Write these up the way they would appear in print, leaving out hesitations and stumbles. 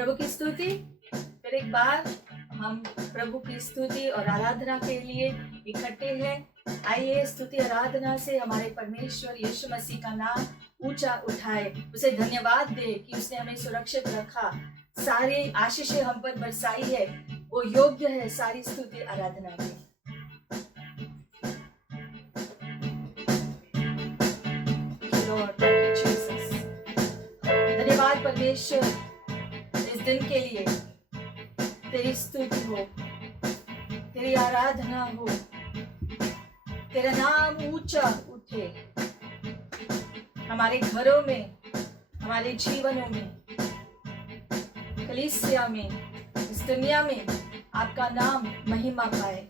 प्रभु की स्तुति। फिर एक बार हम प्रभु की स्तुति और आराधना के लिए इकट्ठे हैं। आइए स्तुति आराधना से हमारे परमेश्वर यीशु मसीह का नाम ऊंचा उठाए, उसे धन्यवाद दे कि उसने हमें सुरक्षित रखा, सारी आशीषें हम पर बरसाई है, वो योग्य है सारी स्तुति आराधना की। धन्यवाद परमेश्वर इस दिन के लिए। तेरी स्तुति हो, तेरी आराधना हो, तेरा नाम ऊंचा उठे हमारे घरों में, हमारे जीवनों में, कलीसिया में, इस दुनिया में आपका नाम महिमा पाए।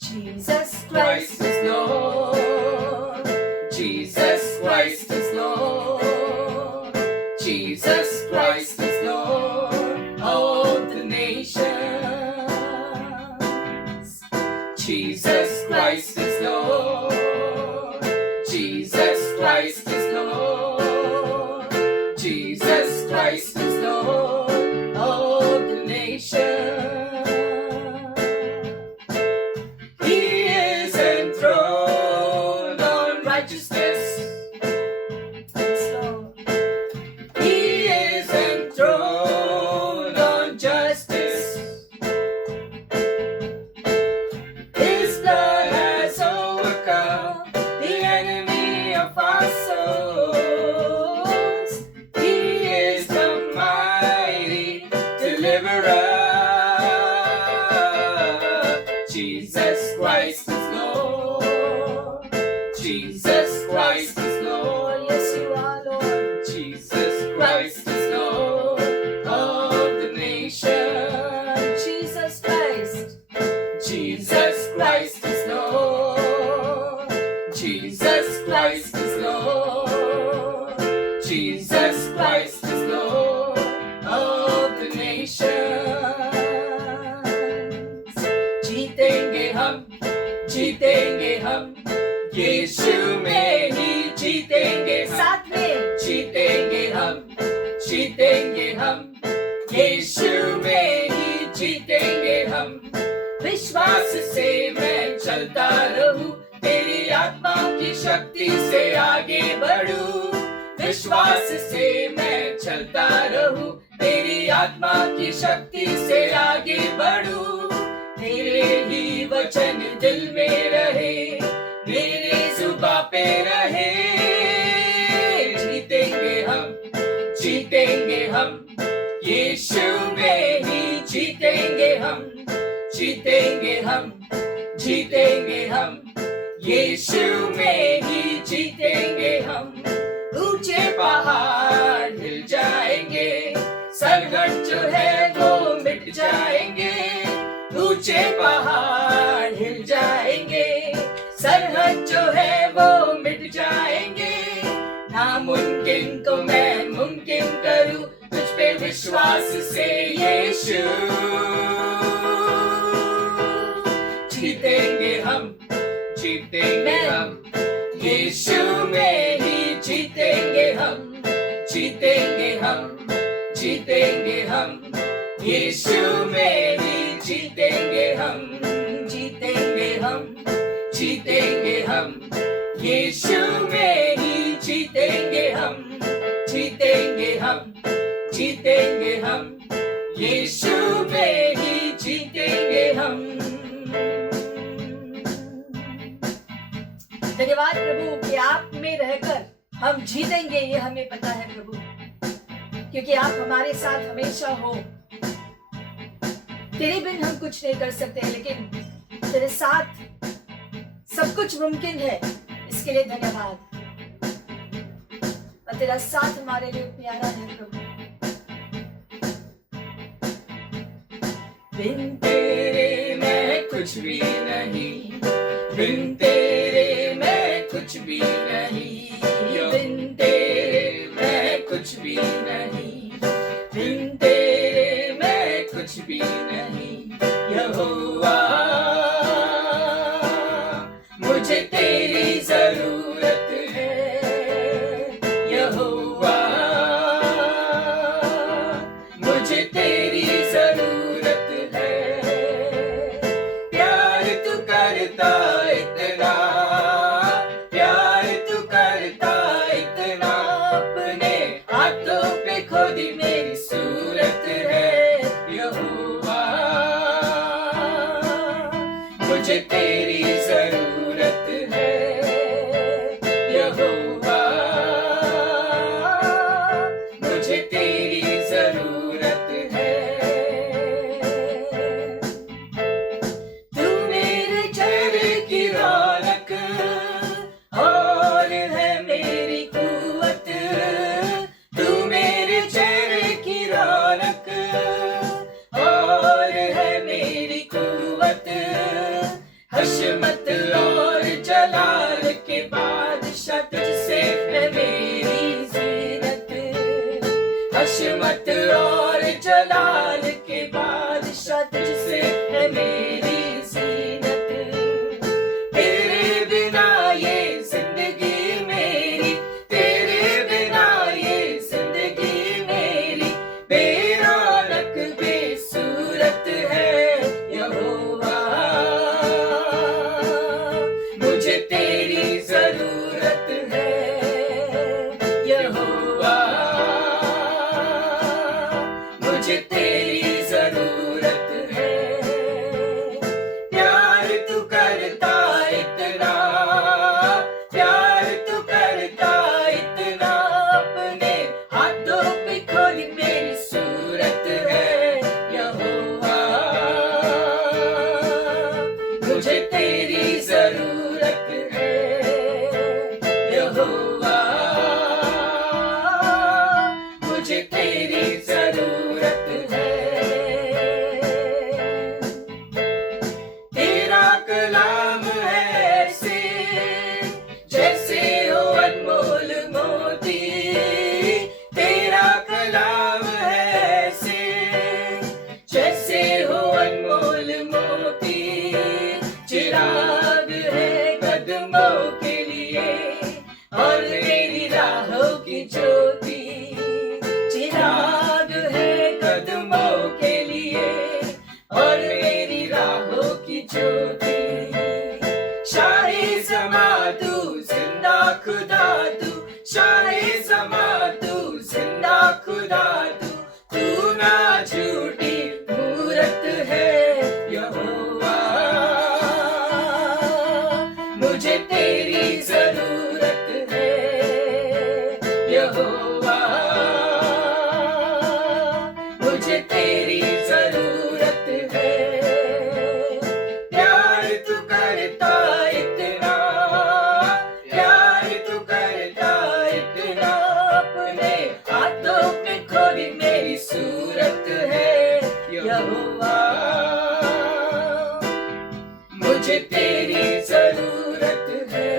Jesus Christ is Lord. Jesus Christ is Lord. Jesus Christ is Lord of the nations. Jesus Christ is Lord. Jesus Christ is Lord. Jesus Christ is Lord of the nations. He is enthroned on righteousness. He is enthroned on justice. His blood has overcome the enemy of our souls. He is the mighty deliverer. Jesus Christ is Lord. Jesus Christ is Lord. Yes, you are Lord. Jesus Christ is Lord of the nation. Jesus Christ. Jesus Christ is Lord. Jesus Christ is Lord. Jesus Christ is Lord of the nations. जीतेंगे हम यीशु में ही जीतेंगे, साथ में जीतेंगे हम यीशु में ही जीतेंगे हम। विश्वास से मैं चलता रहूं, तेरी आत्मा की शक्ति से आगे बढ़ूं। विश्वास से मैं चलता रहूं, तेरी आत्मा की शक्ति से आगे बढ़ूं। तेरे ही वचन दिल में रहे, मेरे जुबां पे रहे। जीतेंगे हम यीशु में ही जीतेंगे हम यीशु में ही जीतेंगे हम। ऊंचे पहाड़ हिल जाएंगे, सरगट जो है वो मिट जाएंगे। ऊंचे पहाड़ हिल जाएंगे, सरहद जो है वो मिट जाएंगे। नामुमकिन को मैं मुमकिन करूं, तुझ पे विश्वास से यीशु। जीतेंगे हम यीशु में ही जीतेंगे हम यीशु में ही जीतेंगे हम यीशु में ही जीतेंगे हम यीशु में ही जीतेंगे हम। धन्यवाद प्रभु कि आप में रहकर हम जीतेंगे, ये हमें पता है प्रभु, क्योंकि आप हमारे साथ हमेशा हो। तेरे बिन हम कुछ नहीं कर सकते, लेकिन तेरे साथ सब कुछ मुमकिन है। इसके लिए धन्यवाद। और तेरा साथ हमारे लिए प्यारा है प्रभु। बिन तेरे मैं कुछ भी नहीं, बिन तेरे मैं कुछ भी नहीं, बिन तेरे मैं कुछ भी नहीं, बिन तेरे मैं कुछ भी नहीं। यहोवा मुझे तेरी जरूरत है, यहोवा अजमत और जलाल के बादशाह तुझसे है मेरी जीनत। अजमत और जलाल के बादशाह तुझसे है मेरी जीनत। तेरे बिना ये जिंदगी मेरी, तेरे बिना ये जिंदगी मेरी बेरौनक बेसूरत है यहोवा। मुझे तेरी जरूरत है यहोवा, मुझे तेरी जरूरत है। प्यार तू करता इतना, प्यार तू करता इतना, अपने हाथों पे खोली मेरी सूरत है यहोवा। मुझे तेरी जरूरत है यहोवा, मुझे तेरी जरूरत है। तेरा कलाम ऐसे जैसे हो अनमोल मोती, तेरा कलाम ऐसे जैसे हो अनमोल मोती। चिराग है कदमों के लिए और मेरी राहों की ज्योति। चिराग है कदमों के लिए और मेरी राहों की ज्योति। शाहे ज़मा तू जिंदा खुदा तू, शाहे ज़मा तू जिंदा खुदा तू, तू ना झूठी मूरत है यहोवा। मुझे तेरी जरूरत है यहोवा, मुझे तेरी जरूरत है। प्यार तू करता इतना, प्यार तू करता इतना, अपने हाथों पे खोली मेरी सूरत है यहोवा। मुझे तेरी जरूरत है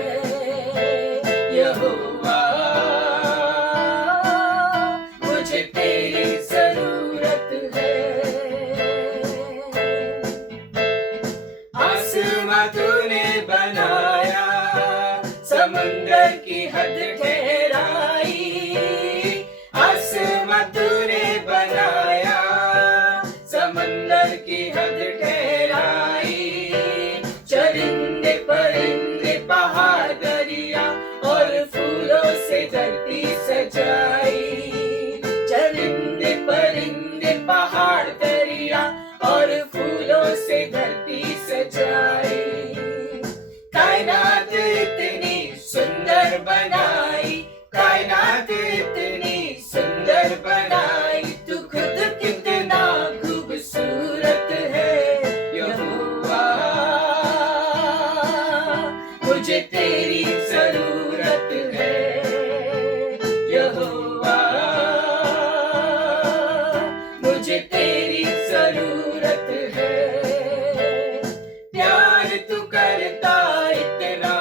यहोवा, मुझे तेरी जरूरत है। आसमां तूने बनाया, समुंदर की हद ठहराई। आसमां तूने बनाया, समंदर की हद ठहराई। चरिंदे परिंदे पहाड़ दरिया और फूलों से धरती सजाई। चरिंदे परिंदे पहाड़ दरिया और फूलों से धरती सजाई। कायनात इतनी सुंदर बनाई, कायनात इतनी सुंदर बनाई, तू खुद कितना खूबसूरत है यहोवा। मुझे तेरी जरूरत है यहोवा, मुझे तेरी जरूरत है। प्यार तू करता इतना,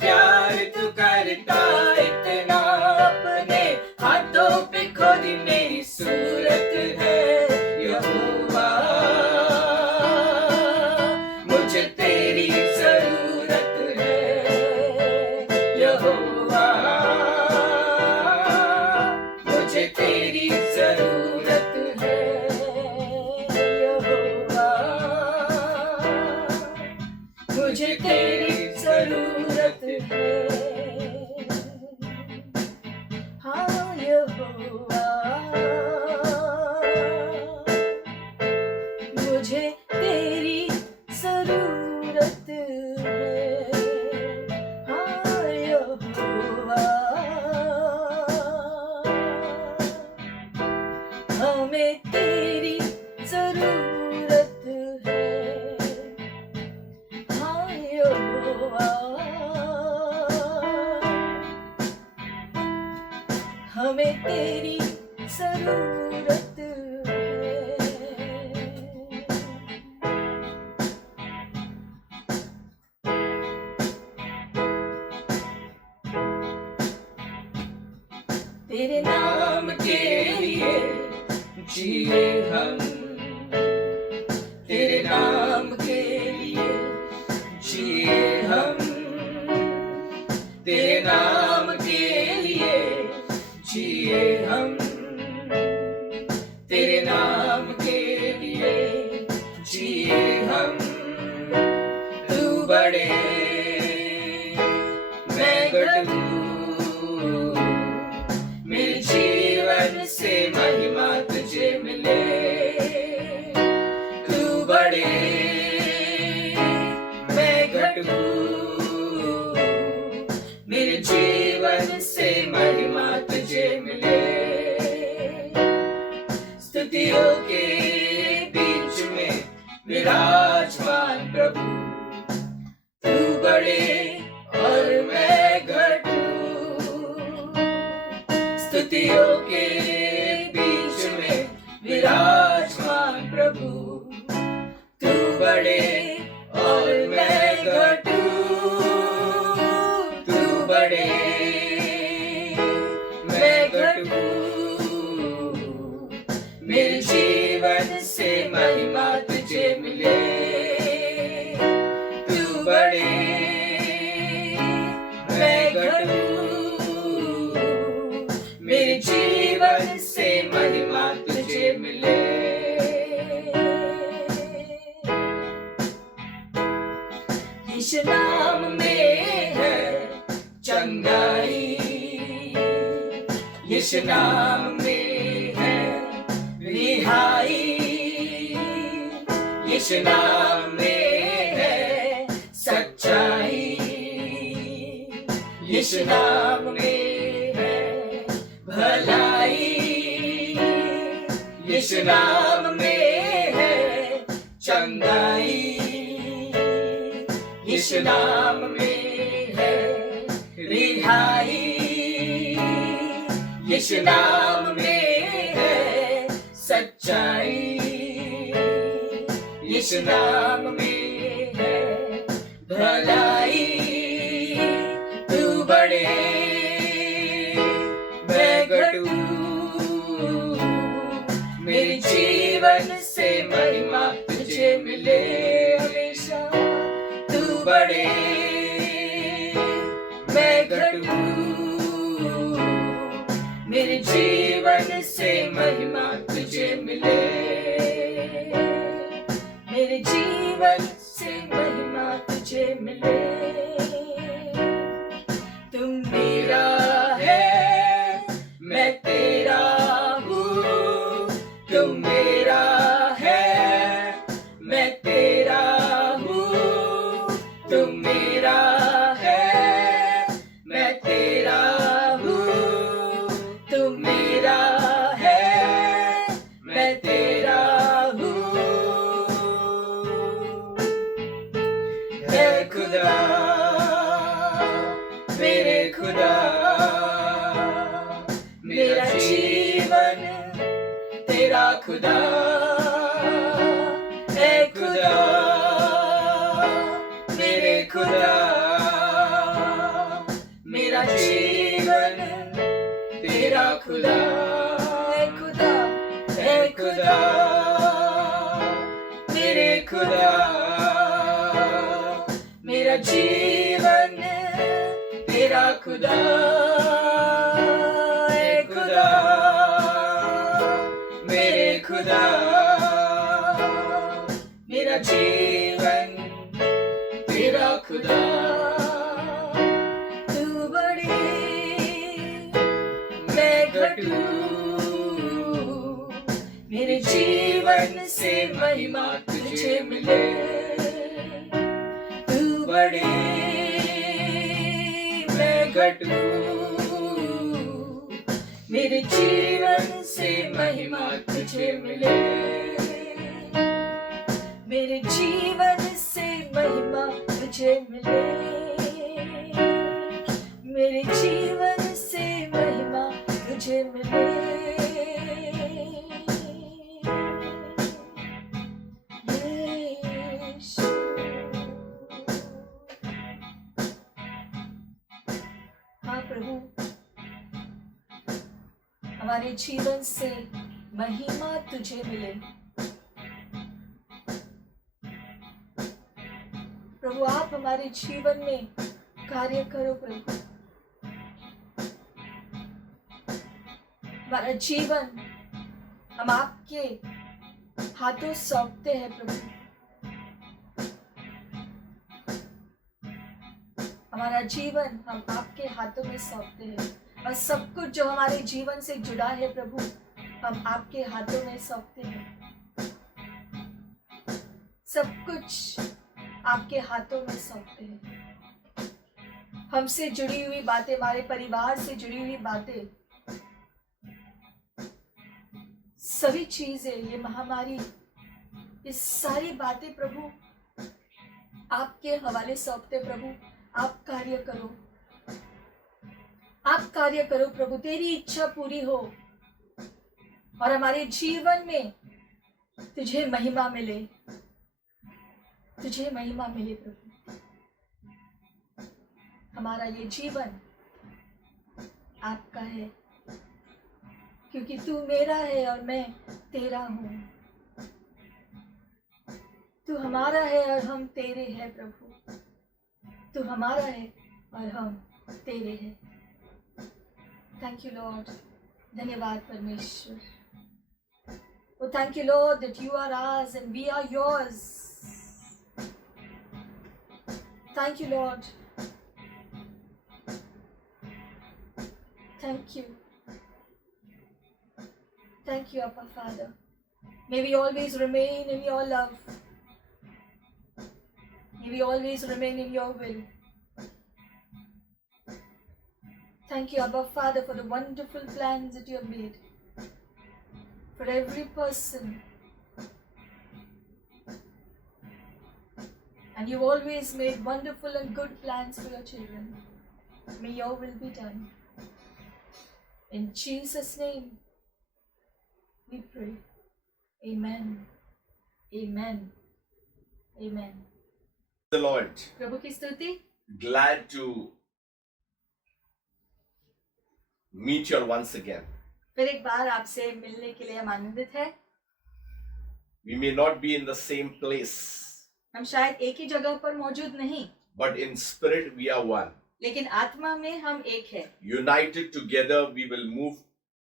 प्यार तू करता इतना, अपने हाथों पे खोली मेरी सूरत है यहोवा। मुझे तेरी जरूरत है यहोवा, मुझे तेरी जरूरत है यहोवा, मुझे तेरी जरूरत है। हाँ यहोवा, मुझे तेरी जरूरत है। हाँ यहोवा, हमें तेरी जरूरत है। हाँ यहोवा, हमें तेरी जरूरत तेरे नाम के लिए जिए हम, तेरे नाम के लिए जिए हम, तेरे नाम के लिए जिए हम, तेरे नाम के लिए जिए हम। तू बड़े मैं घटू, मेरे जीवन से महिमा तुझे मिले। तू बड़े मैं घटू, मेरे जीवन से महिमा तुझे मिले। स्तुतियों के बीच में विराजमान प्रभु, तू बड़े और मैं घटू। स्तुतियों के बीच में विराजमान प्रभु, तू बड़े और मैं घटू। तू बड़े मैं घटू, मेरे जीवन से महिमा तुझे मिले। तू बड़े मैं घटू, मेरे जीवन से महिमा तुझे मिले। यीशु नाम में है चंगाई, यीशु नाम में है रिहाई, यीशु नाम में है सच्चाई, यीशु नाम में है भलाई, यीशु नाम में है चंगाई, यीशु नाम में है रिहाई, यीशु नाम में है सच्चाई, यीशु नाम में है भलाई। तू बड़े मैं घटू, मेरे जीवन से महिमा तुझे मिले हमेशा। तू बड़े मैं घटू, मेरे जीवन से महिमा तुझे मिले। मेरे जीवन से महिमा तुझे मिले। तुम मेरा है मैं तेरा हूँ, तुम मेरा है मैं तेरा हूँ, तुम मेरा है मैं तेरा हूँ, तुम मेरा है मैं तेरा हूँ। है खुदा मेरे खुदा, मेरा जीवन तेरा खुदा है। खुदा मेरे खुदा, मेरा जीवन तेरा खुदा है। खुदा है खुदा मेरे खुदा, मेरा जीवन तेरा खुदा है। खुदा मेरे खुदा, मेरा जीवन तेरा खुदा। तू बड़े मैं घटू, मेरे जीवन से महिमा तुझे मिले। तू बड़े मैं घटू, मेरे जीवन से महिमा तुझे मिले। मेरे जीवन से महिमा तुझे मिले। मेरे जीवन से महिमा तुझे मिले। यीशु। हाँ प्रभु, हमारे जीवन से महिमा तुझे मिले। प्रभु आप हमारे जीवन में कार्य करो प्रभु। हमारा जीवन हम आपके हाथों सौंपते हैं प्रभु। हमारा जीवन हम आपके हाथों में सौंपते हैं और सब कुछ जो हमारे जीवन से जुड़ा है प्रभु हम आपके हाथों में सौंपते हैं। सब कुछ आपके हाथों में सौंपते हैं। हमसे जुड़ी हुई बातें, हमारे परिवार से जुड़ी हुई बातें, सभी चीजें, ये महामारी, ये सारी बातें प्रभु आपके हवाले सौंपते। प्रभु आप कार्य करो, आप कार्य करो प्रभु। तेरी इच्छा पूरी हो और हमारे जीवन में तुझे महिमा मिले, तुझे महिमा मिले प्रभु। हमारा ये जीवन आपका है क्योंकि तू मेरा है और मैं तेरा हूं। तू हमारा है और हम तेरे हैं प्रभु। तू हमारा है और हम तेरे हैं। Thank you Lord. धन्यवाद परमेश्वर। Oh, thank you Lord that you are ours and we are yours. Thank you Lord. Thank you. Thank you Abba Father. May we always remain in your love. May we always remain in your will. Thank you Abba Father for the wonderful plans that you have made for every person. And you've always made wonderful and good plans for your children. May your will be done. In Jesus' name we pray. Amen. Amen. Amen. The Lord. प्रभु की स्तुति। Glad to meet you all once again. फिर एक बार आपसे मिलने के लिए हम आनंदित हैं। We may not be in the same place, हम शायद एक ही जगह पर मौजूद नहीं, but in spirit we are one. लेकिन आत्मा में हम एक हैं। United together we will move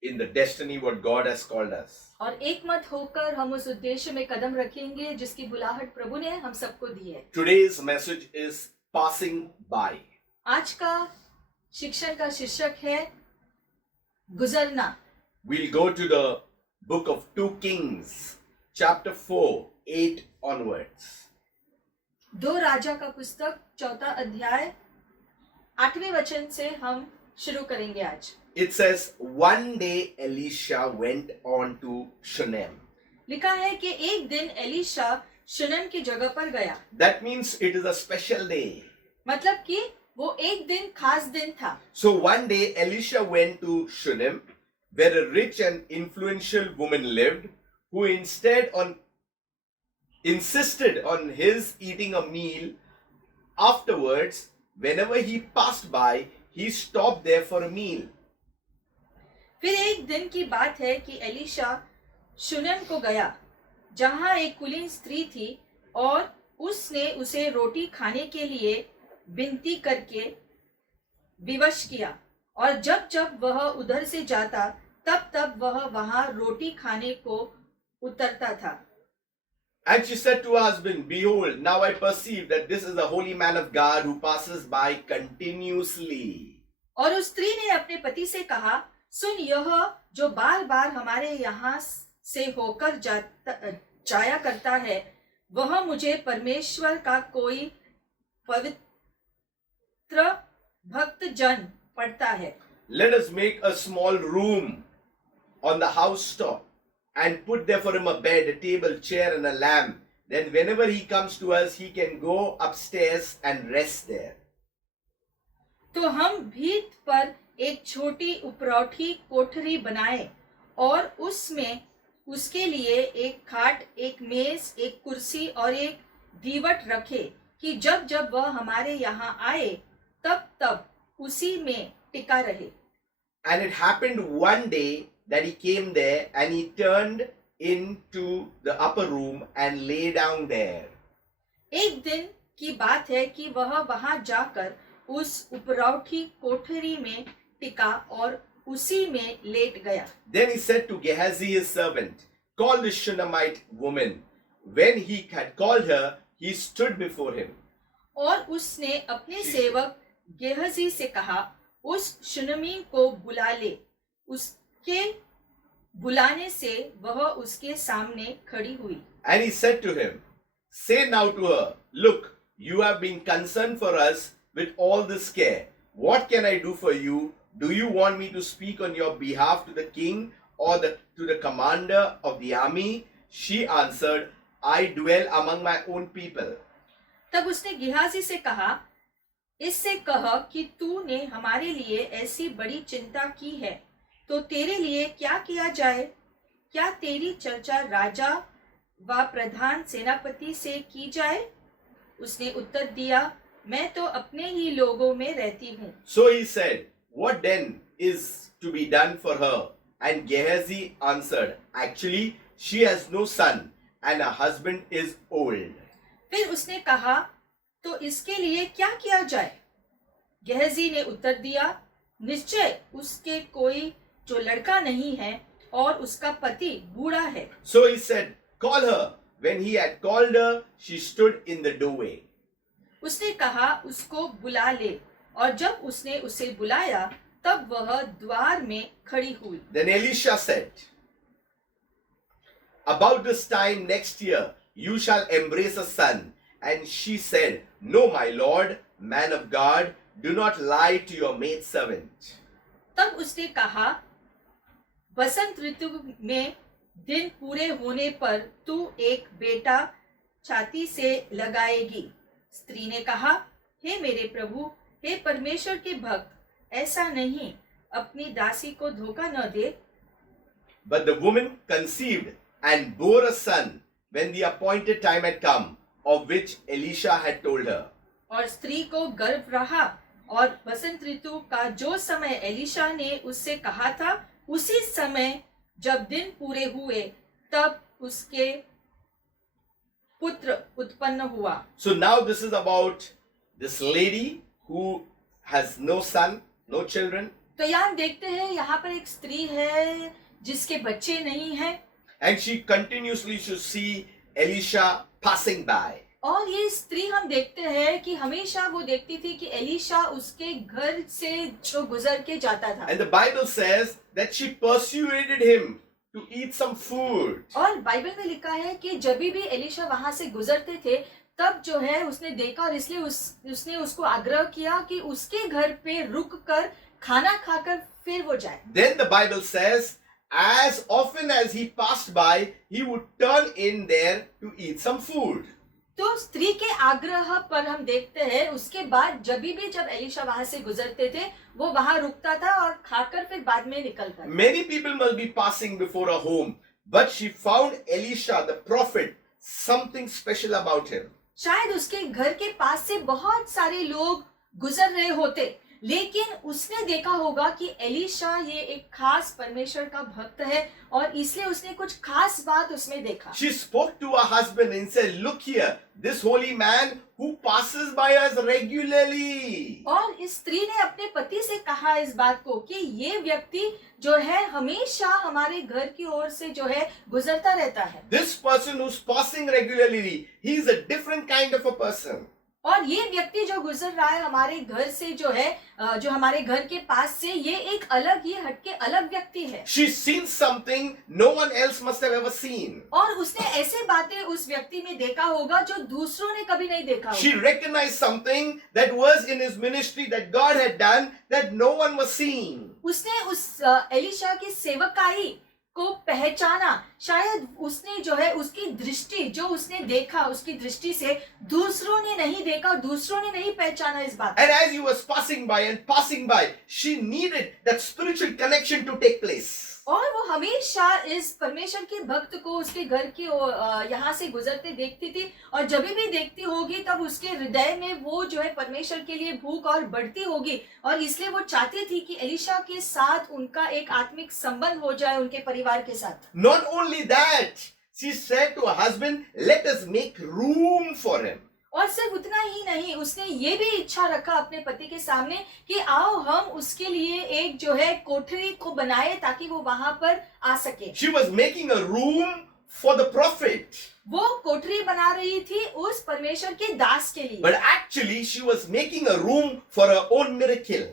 in the destiny what God has called us. और एक मत होकर हम उस उद्देश्य में कदम रखेंगे जिसकी बुलाहट प्रभु ने हम सबको दी है। Today's message is passing by. आज का शिक्षण का शीर्षक है गुजरना। We'll go to the book of 2 Kings, chapter 4, 8 onwards. 2 राजा का पुस्तक 4 अध्याय 8वें वचन से हम शुरू करेंगे आज। It says, one day Elisha went on to Shunem. लिखा है कि एक दिन एलीशा शुनम की जगह पर गया। That means it is a special day. मतलब कि वो एक दिन खास दिन था। So one day Elisha went to Shunem, where a rich and influential woman lived, who insisted on his eating a meal. Afterwards, whenever he passed by, he stopped there for a meal. फिर एक दिन की बात है कि Elisha शुनम को गया, जहां एक कुलीन स्त्री थी और उसने उसे रोटी खाने के लिए विनती करके विवश किया, और जब जब वह उधर से जाता तब तब वह वहां रोटी खाने को उतरता था। And she said to her husband, behold, now I perceive that this is a holy man of God who passes by continuously. और उस स्त्री ने अपने पति से कहा, सुन, यह जो बार बार हमारे यहाँ से होकर जाया करता है, वह मुझे परमेश्वर का कोई पवित्र भक्त जन पड़ता है। Let us make a small room on the housetop and put there for him a bed, a table, chair and a lamp. Then whenever he comes to us, he can go upstairs and rest there. तो हम भीत पर एक छोटी उपरौठी कोठरी बनाए और उसमें उसके लिए एक खाट, एक मेज, एक कुर्सी और एक दीवट रखे कि जब जब वह हमारे यहाँ आए तब तब उसी में टिका रहे। And it happened one day that he came there and he turned into the upper room and lay down there. एक दिन की बात है कि वह वहां जाकर उस उपरौठी कोठरी में टिका और उसी में लेट गया. Then he said to Gehazi his servant, call the Shunammite woman. When he had called her, he stood before him. और उसने अपने सेवक गेहजी से कहा, उस शुनमी को बुला ले. उसके बुलाने से वह उसके सामने खड़ी हुई. And he said to him, say now to her, look, you have been concerned for us with all this care. What can I do for you? Do you want me to speak on your behalf to the king or to the commander of the army? She answered, I dwell among my own people. तब उसने Gehazi से कहा, इससे कह कि तूने हमारे लिए ऐसी बड़ी चिंता की है, तो तेरे लिए क्या किया जाए? क्या तेरी चर्चा राजा व प्रधान सेनापति से की जाए? उसने उत्तर दिया, मैं तो अपने ही लोगों में रहती हूँ. So he said, what then is to be done for her? And Gehazi answered, actually, she has no son and her husband is old. फिर उसने कहा, तो इसके लिए क्या किया जाए? गेहजी ने उत्तर दिया, निश्चय उसके कोई जो लड़का नहीं है और उसका पति बूढ़ा है. So he said, call her. When he had called her, she stood in the doorway. उसने कहा, उसको बुला ले. और जब उसने उसे बुलाया, तब वह द्वार में खड़ी हुई. Then Elisha said, about this time next year, you shall embrace a son. And she said, no, my lord, man of God, do not lie to your maidservant. तब उसने कहा, बसंत ऋतु में दिन पूरे होने पर तू एक बेटा छाती से लगाएगी. स्त्री ने कहा, हे मेरे प्रभु, हे परमेश्वर के भक्त, ऐसा नहीं, अपनी दासी को धोखा न दे. But the woman conceived and bore a son when the appointed time had come, of which Elisha had told her. और स्त्री को गर्भ रहा और बसंत ऋतु का जो समय एलिशा ने उससे कहा था, उसी समय जब दिन पूरे हुए, तब उसके पुत्र उत्पन्न हुआ. So now this is about this lady who has no son, no children. तो यहाँ देखते हैं, यहाँ पर एक स्त्री है जिसके बच्चे नहीं हैं. And she continuously should see Elisha passing by. और ये स्त्री हम देखते हैं कि हमेशा वो देखती थी कि एलिशा उसके घर से जो गुजर के जाता था. And the Bible says that she persuaded him to eat some food. और बाइबल में लिखा है कि जब भी एलिशा वहां से गुजरते थे, तब जो है उसने देखा और इसलिए उसने उसको आग्रह किया कि उसके घर पे रुक कर खाना खाकर फिर वो जाए. Then the Bible says, as often as he passed by, he would turn in there to eat some food. तो स्त्री के आग्रह पर हम देखते हैं, उसके बाद जब एलिशा वहां से गुजरते थे, वो वहां रुकता था और खाकर फिर बाद में निकलता था. Many people must be passing before her home, but she found Elisha the prophet something special about him. शायद उसके घर के पास से बहुत सारे लोग गुजर रहे होते, लेकिन उसने देखा होगा कि एलिशा ये एक खास परमेश्वर का भक्त है और इसलिए उसने कुछ खास बात उसमें देखा. She spoke to her husband and said, look here, this holy man who passes by us regularly. और इस स्त्री ने अपने पति से कहा इस बात को कि ये व्यक्ति जो है हमेशा हमारे घर की ओर से जो है गुजरता रहता है. This person who's passing regularly, he is a different kind of a person. और ये व्यक्ति जो गुजर रहा है हमारे घर से जो है, जो हमारे घर के पास से, ये एक अलग ही हटके अलग व्यक्ति है. She's seen something no one else must have ever seen. और उसने ऐसे बातें उस व्यक्ति में देखा होगा जो दूसरों ने कभी नहीं देखा She होगा. recognized something that was in his ministry that God had done that no one was seeing. उसने उस एलिशा की सेवकाई को पहचाना. शायद उसने जो है उसकी दृष्टि जो उसने देखा, उसकी दृष्टि से दूसरों ने नहीं देखा, दूसरों ने नहीं पहचाना इस बात. And as he was passing by, she needed that spiritual connection to take place. और वो हमेशा इस परमेश्वर के भक्त को उसके घर के यहाँ से गुजरते देखती थी, और जब भी देखती होगी तब उसके हृदय में वो जो है परमेश्वर के लिए भूख और बढ़ती होगी, और इसलिए वो चाहती थी कि एलिशा के साथ उनका एक आत्मिक संबंध हो जाए उनके परिवार के साथ। Not only that, she said to her husband, let us make room for him. और सिर्फ उतना ही नहीं, उसने ये भी इच्छा रखा अपने पति के सामने कि आओ हम उसके लिए एक जो है कोठरी को बनाए ताकि वो वहां पर आ सके। She was making a room for the prophet. वो कोठरी बना रही थी उस परमेश्वर के दास के लिए, But actually, she was making a room for her own miracle.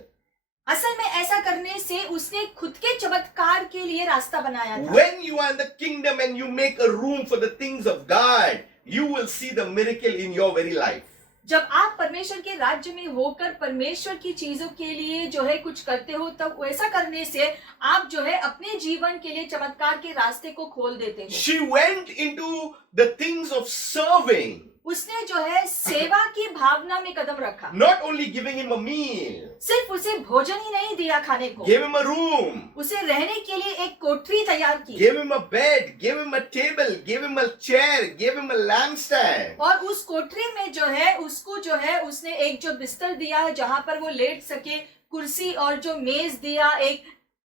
असल में ऐसा करने से उसने खुद के चमत्कार के लिए रास्ता बनाया था। When you are in the kingdom and you make a room for the things of God, you will see the miracle in your very life. जब आप परमेश्वर के राज्य में होकर परमेश्वर की चीजों के लिए जो है कुछ करते हो, तब वैसा करने से आप जो है अपने जीवन के लिए चमत्कार के रास्ते को खोल देते हो। She went into the things of serving, उसने जो है सेवा की भावना में कदम रखा। not only giving him a meal, सिर्फ उसे भोजन ही नहीं दिया खाने को, gave him a room, उसे रहने के लिए एक कोठरी तैयार की, gave him a bed, gave him a table, gave him a chair, gave him a lampstand. और उस कोठरी में जो है उसको जो है उसने एक जो बिस्तर दिया है जहां पर वो लेट सके, कुर्सी और जो मेज दिया, एक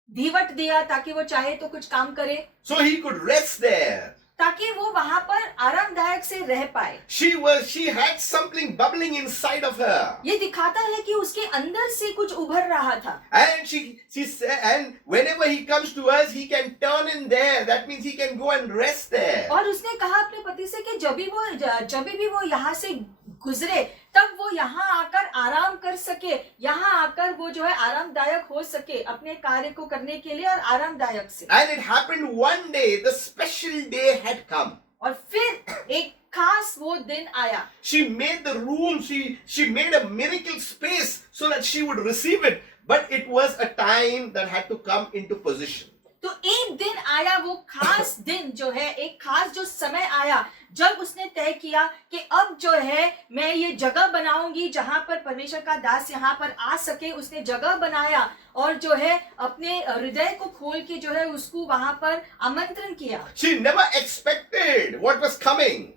दीवट दिया ताकि वो चाहे तो कुछ काम करे, So he could rest there. ताकि वो वहां पर आरामदायक से रह पाए। She had something bubbling inside of her. ये दिखाता है कि उसके अंदर से कुछ उभर रहा था। And she said, and whenever he comes to us, he can turn in there. That means he can go and rest there. और उसने कहा अपने पति से कि जब भी वो यहाँ से गुजरे तब वो यहाँ आकर आराम कर सके, यहाँ आकर वो जो है आरामदायक हो सके अपने कार्य को करने के लिए और आरामदायक से। And it happened one day, the special day had come. और फिर एक खास वो दिन आया। She made the room, she made a miracle space so that she would receive it. But it was a time that had to come into position. तो एक दिन आया, वो खास दिन जो है, एक खास जो समय आया जब उसने तय किया कि अब जो है मैं ये जगह बनाऊंगी जहां पर परमेश्वर का दास यहाँ पर आ सके। उसने जगह बनाया और जो है अपने हृदय को खोल के जो है उसको वहां पर आमंत्रण किया। She never expected what was coming.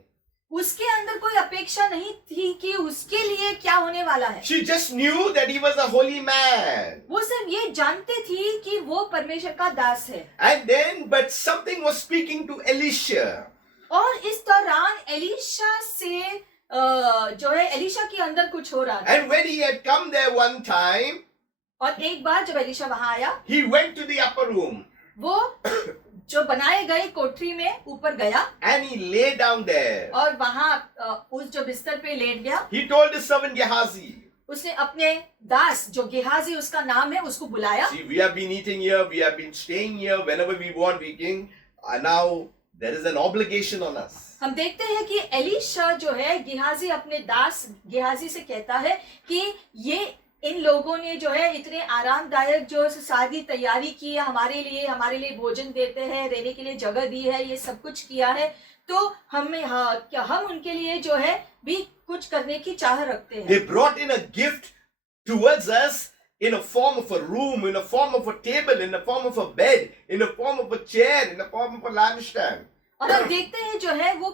उसके अंदर कोई अपेक्षा नहीं थी कि उसके लिए क्या होने वाला है। She just knew that he was a holy man. वो सिर्फ ये जानती थी कि वो परमेश्वर का दास है। And then, but something was speaking to Elisha. और इस दौरान एलीशा से जो है एलीशा के अंदर कुछ हो रहा था। And when he had come there one time, और एक बार जब एलीशा वहां आया, he went to the upper room. वो जो बनाए गए कोठरी में ऊपर गया And he lay down there. और वहां उस जो बिस्तर पे लेट गया। He told his servant Gehazi, उसने अपने दास जो गेहाजी उसका नाम है उसको बुलाया। see, we have been eating here, we have been staying here whenever we want, we can. Now there is an obligation on us. हम देखते हैं कि एलीशा जो है गेहाजी अपने दास गेहाजी से कहता है कि ये इन लोगों ने जो है इतने आरामदायक जो सारी तैयारी की है हमारे लिए भोजन देते हैं, रहने के लिए जगह दी है, ये सब कुछ किया है, तो हम उनके लिए जो है भी कुछ करने की चाह रखते हैं। They brought in a gift towards us in a form of a room, in a form of a table, in the form of a bed, in the form of a chair, in the form of a lampstand. और हम देखते हैं जो है वो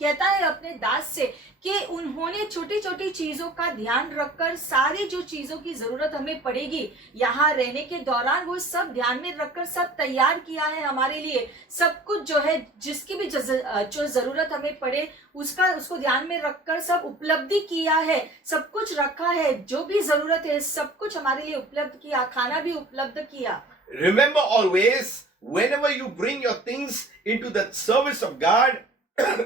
कहता है अपने दास से कि उन्होंने छोटी छोटी चीजों का ध्यान रखकर सारी जो चीजों की जरूरत हमें पड़ेगी यहाँ रहने के दौरान वो सब ध्यान में रखकर सब तैयार किया है हमारे लिए। सब कुछ जो है जिसकी भी जो जरूरत हमें पड़े उसको ध्यान में रखकर सब उपलब्धि किया है, सब कुछ रखा है, जो भी जरूरत है सब कुछ हमारे लिए उपलब्ध किया, खाना भी उपलब्ध किया। Remember always, whenever you bring your things into the service of God,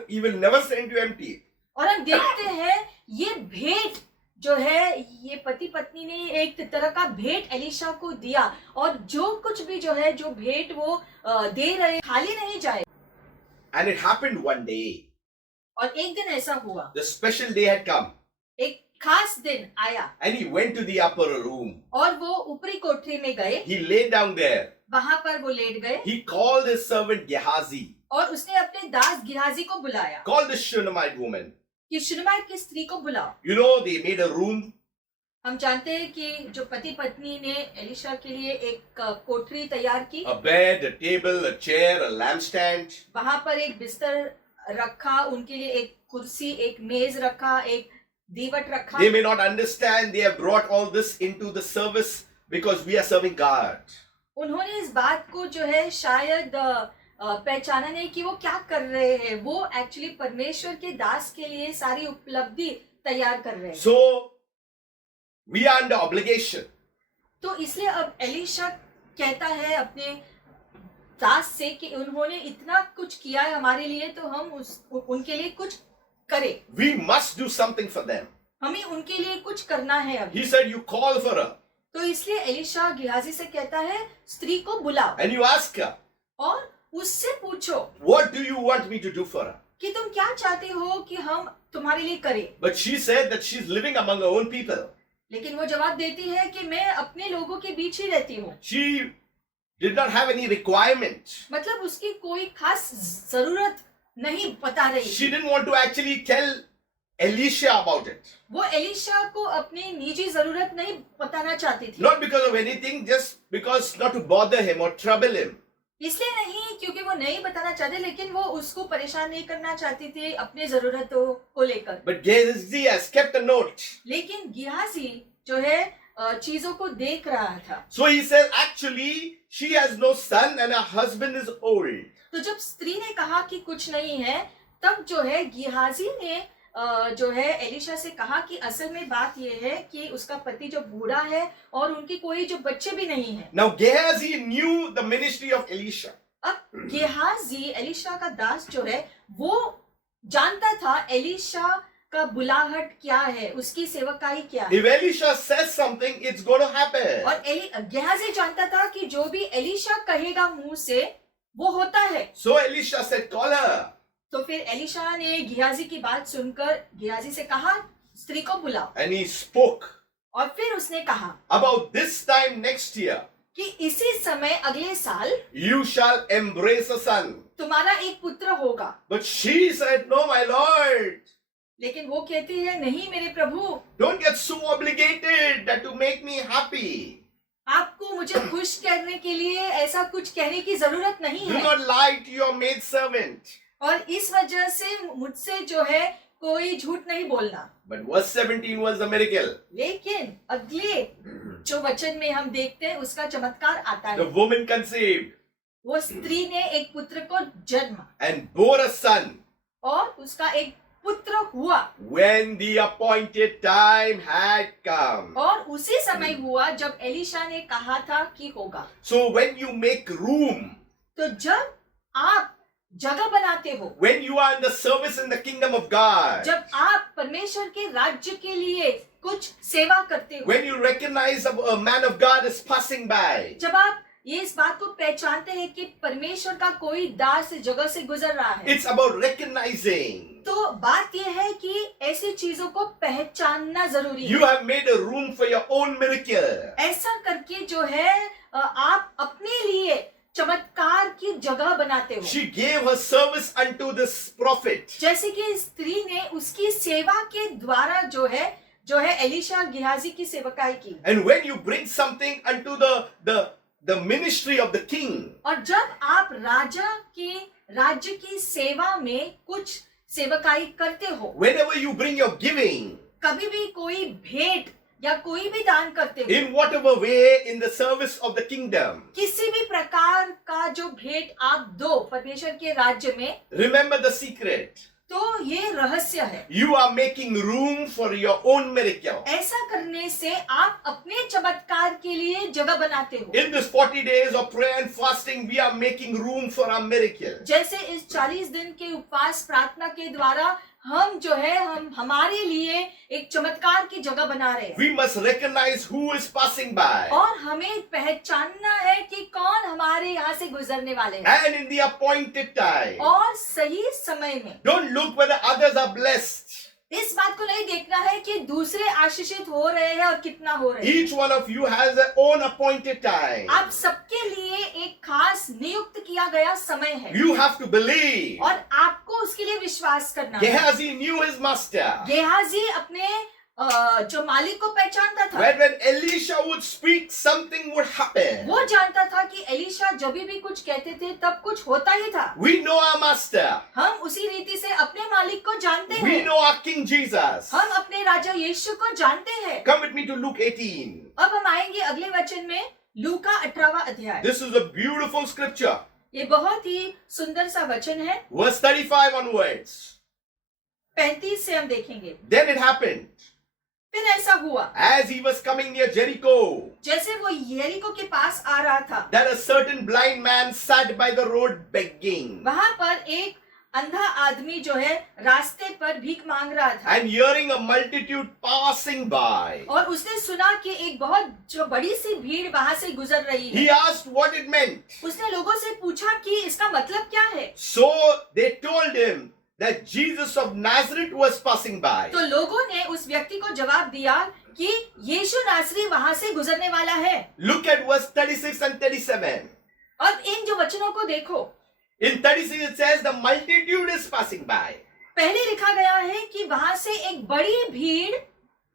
He will never send you empty. और हम देखते हैं ये भेंट जो है ये पति पत्नी ने एक तरह का भेंट एलीशा को दिया, और जो कुछ भी जो है जो भेंट वो दे रहे खाली नहीं जाए। And it happened one day. और एक दिन ऐसा हुआ, The special day had come. एक खास दिन आया And he went to the upper room. और वो ऊपरी कोठरी में गए, He lay down there. वहां पर वो लेट गए He called his servant Gehazi, और उसने अपने दास गेहाजी को बुलाया called the Shunammite woman. कि शुनमाइत की स्त्री को बुलाओ। You know, they made a room हम जानते हैं कि जो पति पत्नी ने एलिशा के लिए एक कोठरी तैयार की, A bed, a table, a chair, a lampstand. वहां पर एक बिस्तर रखा, उनके लिए एक कुर्सी, एक मेज रखा, एक दीवट रखा। They may not understand, they have brought all this into the service because we are serving God. उन्होंने इस बात को जो है शायद पहचाना नहीं कि वो क्या कर रहे हैं। वो एक्चुअली परमेश्वर के दास के लिए सारी उपलब्धि तैयार कर रहे हैं। So, we are under obligation. तो इसलिए अब एलिशा कहता है अपने दास से कि उन्होंने इतना कुछ किया है हमारे लिए, तो हम उनके लिए कुछ करें। We must do something for them. हमें उनके लिए कुछ करना है अभी। He said, you call for her तो इसलिए एलिशा गिहाजी से कहता है स्त्री को बुलाओ and you ask her, और उससे पूछो what do you want me to do for her? कि तुम क्या चाहते हो कि हम तुम्हारे लिए करें। But she said that she's living among her own people. लेकिन वो जवाब देती है कि मैं अपने लोगों के बीच ही रहती हूँ। She did not have any requirement. मतलब उसकी कोई खास जरूरत नहीं बता रही। She didn't want to actually tell Elisha about it. वो एलिशा को अपनी निजी जरूरत नहीं बताना चाहती थी। Not because of anything, just because not to bother him or trouble him. इसलिए नहीं क्योंकि वो नहीं बताना चाहते, लेकिन वो उसको परेशान नहीं करना चाहती थी अपनी जरूरतों को लेकर। But Gehazi has kept a note. लेकिन गिहाजी जो है चीजों को देख रहा था। So he says, actually, she has no son and her husband is old. तो जब स्त्री ने कहा कि कुछ नहीं है, तब जो है गिहाजी ने जो है एलिशा से कहा कि असल में बात यह है कि उसका पति जो बूढ़ा है और उनकी कोई जो बच्चे भी नहीं है। Now Gehazi knew the ministry of Elisha. अब गेहाजी एलिशा का दास जो है वो जानता था एलिशा का बुलाहट क्या है, उसकी सेवकाई क्या है। If Elisha says something, it's going to happen. और गेहाजी जानता था कि जो भी एलिशा कहेगा मुंह से वो होता है। So Elisha said, call her. तो फिर एलिशा ने गिहाजी की बात सुनकर गिहाजी से कहा स्त्री को बुलाओ। And he spoke. और फिर उसने कहा About this time next year, कि इसी समय अगले साल you shall embrace a son. तुम्हारा एक पुत्र होगा। But she said, no, my lord. लेकिन वो कहती है नहीं मेरे प्रभु, Don't get so obligated that to make me happy. आपको मुझे खुश करने के लिए ऐसा कुछ कहने की जरूरत नहीं Do है। not lie to your maidservant. और इस वजह से मुझसे जो है कोई झूठ नहीं बोलना। But verse 17 was the miracle. लेकिन अगले जो वचन में हम देखते हैं उसका चमत्कार आता The है। woman conceived वो स्त्री ने एक पुत्र को जन्म and bore a son और उसका एक पुत्र हुआ when the appointed time had come. और उसी समय हुआ जब एलिशा ने कहा था कि होगा। So when you make room, तो जब आप जगह बनाते हो, when you are in the service in the kingdom of God, जब आप परमेश्वर के राज्य के लिए कुछ सेवा करते हो, when you recognize a man of God is passing by, जब आप ये इस बात को पहचानते हैं कि परमेश्वर का कोई दास इस जगह से गुजर रहा है, it's about recognizing. तो बात यह है कि ऐसी चीजों को पहचानना जरूरी You है। have made a room for your own miracle. ऐसा करके जो है आप अपने लिए चमत्कार की जगह बनाते हो। She gave her service unto this prophet. जैसे कि स्त्री ने उसकी सेवा के द्वारा जो है एलिशा गिहाजी की सेवकाई की। And when you bring something unto the ministry of the king, और जब आप राज्य की सेवा में कुछ सेवकाई करते हो, whenever you bring your giving, कभी भी कोई भेंट या कोई भी दान करते हो, in whatever way in the service of the kingdom, किसी भी प्रकार का जो भेंट आप दो परमेश्वर के राज्य में, remember the secret. तो ये रहस्य है। You are making room for your own miracle. ऐसा करने से आप अपने चमत्कार के लिए जगह बनाते हो। In this 40 days of prayer and fasting, we are making room for our miracle. जैसे इस 40 दिन के उपवास प्रार्थना के द्वारा हम जो है हम हमारे लिए एक चमत्कार की जगह बना रहे हैं। We must recognize who is passing by. और हमें पहचानना है कि कौन हमारे यहाँ से गुजरने वाले हैं। And in the appointed time. और सही समय में Don't look whether others are blessed. इस बात को नहीं देखना है कि दूसरे आशीषित हो रहे हैं और कितना हो रहे हैं। Each one of you has their own appointed time. आप सबके लिए एक खास नियुक्त किया गया समय है। You have to believe. और आपको उसके लिए विश्वास करना है। Gehazi knew his master. Gehazi अपने जो मालिक को पहचानता था, When Elisha would speak, something would happen. वो जानता था कि एलिशा जब भी कुछ कहते थे तब कुछ होता ही था। We know our master. हम उसी रीति से अपने मालिक को जानते We हैं। know our King Jesus. हम अपने राजा यीशु को जानते हैं। Come with me to Luke 18. अब हम आएंगे अगले वचन में, लूका 18वां अध्याय। This is a beautiful scripture. ये बहुत ही सुंदर सा वचन है। Verse 35 onwards. 35 से हम देखेंगे। Then it happened, फिर ऐसा हुआ, as he was coming near Jericho, जैसे वो यरीको के पास आ रहा था, that a certain blind man sat by the road begging. वहां पर एक अंधा आदमी जो है रास्ते पर भीख मांग रहा था। And hearing a multitude passing by, और उसने सुना कि एक बहुत जो बड़ी सी भीड़ वहां से गुजर रही है। he asked what it meant. उसने लोगों से पूछा कि इसका मतलब क्या है। So they told him that Jesus of Nazareth was passing by. तो लोगों ने उस व्यक्ति को जवाब दिया कि यीशु नासरी वहां से गुजरने वाला है। Look at verse 36 and 37. अब इन जो वचनों को देखो, In 36 it says the multitude is passing by. पहले लिखा गया है कि वहां से एक बड़ी भीड़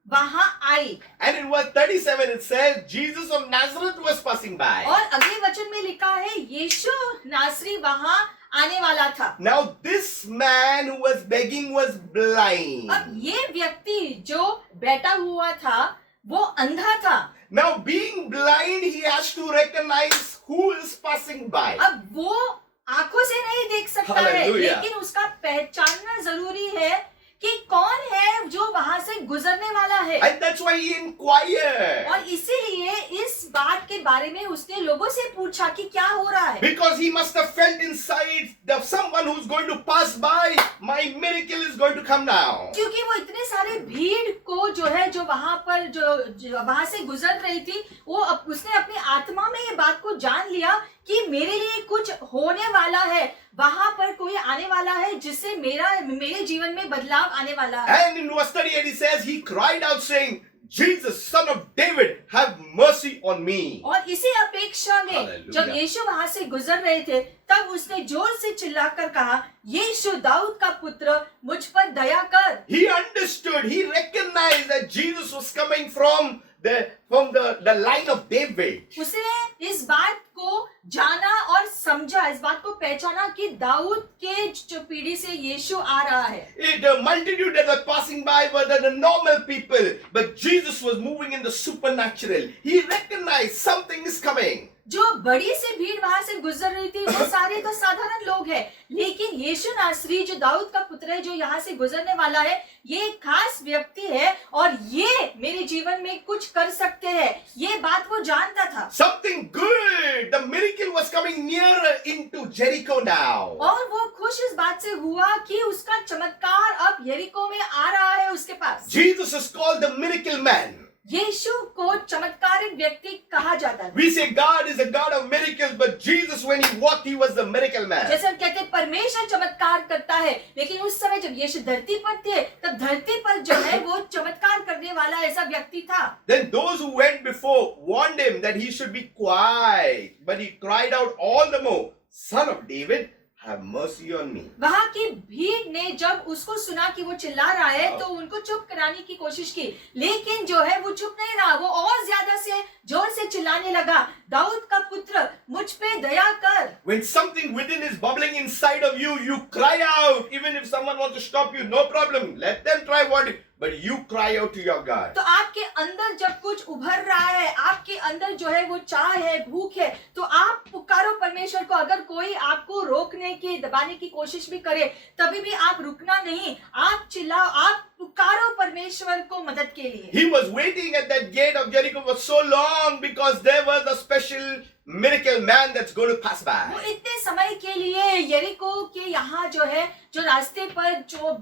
वहां आई, And in verse 37 it says Jesus of Nazareth was passing by. और अगले वचन में लिखा है यीशु नासरी वहां आने वाला था। Now this man who was begging was blind. अब ये व्यक्ति जो बैठा हुआ था वो अंधा था। Now being blind he has to recognize who is passing by. अब वो आंखों से नहीं देख सकता है, Hallelujah. लेकिन उसका पहचानना जरूरी है कि कौन है जो वहां से गुजरने वाला है। And that's why he inquired. और इसीलिए इस बात के बारे में उसने लोगों से पूछा कि क्या हो रहा है। Because he must have felt inside that someone who's going to pass by, my miracle is going to come now. क्योंकि वो इतने सारे भीड़ को जो है जो वहां पर जो वहां से गुजर रही थी, वो उसने अपनी आत्मा में ये बात को जान लिया कि मेरे लिए कुछ होने वाला है, वहां पर कोई आने वाला है जिससे मेरे जीवन में बदलाव आने वाला है। And in verse 38 he says, he cried out saying, Jesus, son of David, have mercy on me. और इसी अपेक्षा में Hallelujah. जब यीशु वहां से गुजर रहे थे, तब उसने जोर से चिल्लाकर कहा, यीशु दाऊद का पुत्र, मुझ पर दया कर। He understood, he recognized that Jesus was coming from the line of David. उसने इस बात को जाना और समझा, इस बात को पहचाना कि दाऊद के जो पीढ़ी से यीशु आ रहा है। The multitude that were passing by were the normal people, but Jesus was moving in the supernatural. He recognized something is coming. जो बड़ी सी भीड़ वहां से गुजर रही थी वो सारे तो साधारण लोग हैं, लेकिन यीशु नासरी जो दाऊद का पुत्र है, जो यहाँ से गुजरने वाला है, ये एक खास व्यक्ति है और ये मेरे जीवन में कुछ कर सकते हैं, ये बात वो जानता था। Something good. The miracle was coming nearer into Jericho now. और वो खुश इस बात से हुआ कि उसका चमत्कार अब यरीको में आ रहा है उसके पास। Jesus is called the miracle man. यीशु को चमत्कारिक व्यक्ति कहा जाता है। We say God is a God of miracles, but Jesus, when he walked, he was the miracle man. जैसे हम कहते हैं परमेश्वर चमत्कार करता है, लेकिन उस समय जब यीशु धरती पर थे, तब धरती पर जो है वो चमत्कार करने वाला ऐसा व्यक्ति था। Then those who went before warned him that he should be quiet, but he cried out all the more, Son of David, have mercy on me. वहाँ की भीड़ ने जब उसको सुना कि वो चिल्ला रहा है, तो उनको चुप कराने की कोशिश की, लेकिन जो है वो चुप नहीं रहा, वो और ज्यादा से जोर से चिल्लाने लगा, दाऊद का पुत्र, मुझ पे दया कर। When something within is bubbling inside of you, you cry out. Even if someone wants to stop you, no problem. Let them try what, but you cry out to your God. तो आपके अंदर जब कुछ उभर रहा है, आपके अंदर जो है वो चाह है, भूख है, तो आप पुकारो परमेश्वर को। अगर कोई आपको रोकने की, दबाने की कोशिश भी करे, तभी भी आप रुकना नहीं, आप चिल्लाओ, आप पुकारो परमेश्वर को मदद के लिए। He was waiting at that gate of Jericho for so long because there was a special miracle man that's going to pass वो by. इतने समय के लिए यरीको के यहाँ जो है, जो रास्ते पर जो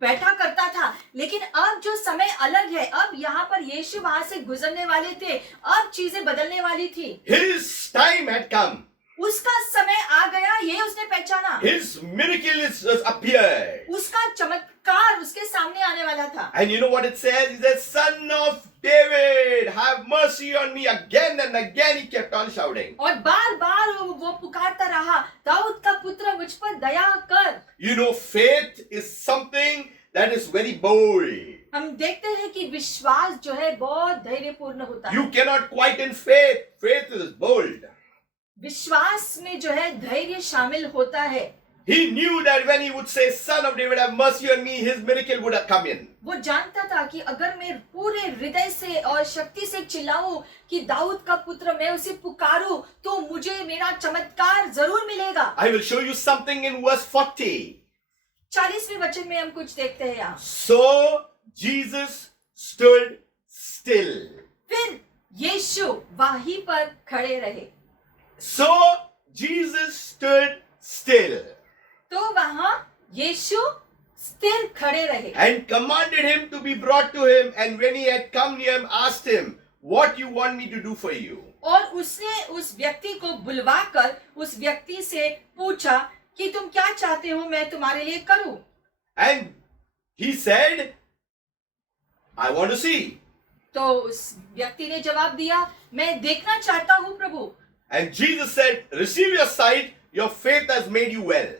बैठा करता था, लेकिन अब जो समय अलग है, अब यहाँ पर यीशु वहां से गुजरने वाले थे, अब चीजें बदलने वाली थी। His time had come. उसका समय आ गया, ये उसने पहचाना। His miracle is appeared. उसका चमत्कार उसके सामने आने वाला था। And you know what it says? It says, Son of David, have mercy on me. Again and again he kept on shouting. और बार बार वो पुकारता रहा, दाऊद का पुत्र, मुझ पर दया कर। You know, faith is something that is very bold. हम देखते हैं कि विश्वास जो है बहुत धैर्यपूर्ण होता है। You cannot quiet in faith. Faith is bold. विश्वास में जो है धैर्य शामिल होता है। He knew that when he would say, Son of David, have mercy on me, his miracle would have come in. वो जानता था कि अगर मैं पूरे हृदय से और शक्ति से चिल्लाऊं कि दाऊद का पुत्र मैं उसे पुकारूं तो मुझे मेरा चमत्कार जरूर मिलेगा। I will show you something in verse 40. 40वें वचन में हम कुछ देखते हैं यहाँ। So Jesus stood still. फिर यीशु वहीं पर खड़े रहे। So Jesus stood still तो वहां यीशु स्थिर खड़े रहे and commanded him to be brought to him. And when he had come near him, asked him, What you want me to do for you? और उसने उस व्यक्ति को बुलवाकर उस व्यक्ति से पूछा कि तुम क्या चाहते हो मैं तुम्हारे लिए करूं। And he said, I want to see. तो उस व्यक्ति ने जवाब दिया मैं देखना चाहता हूं प्रभु। And Jesus said, Receive your sight, your faith has made you well.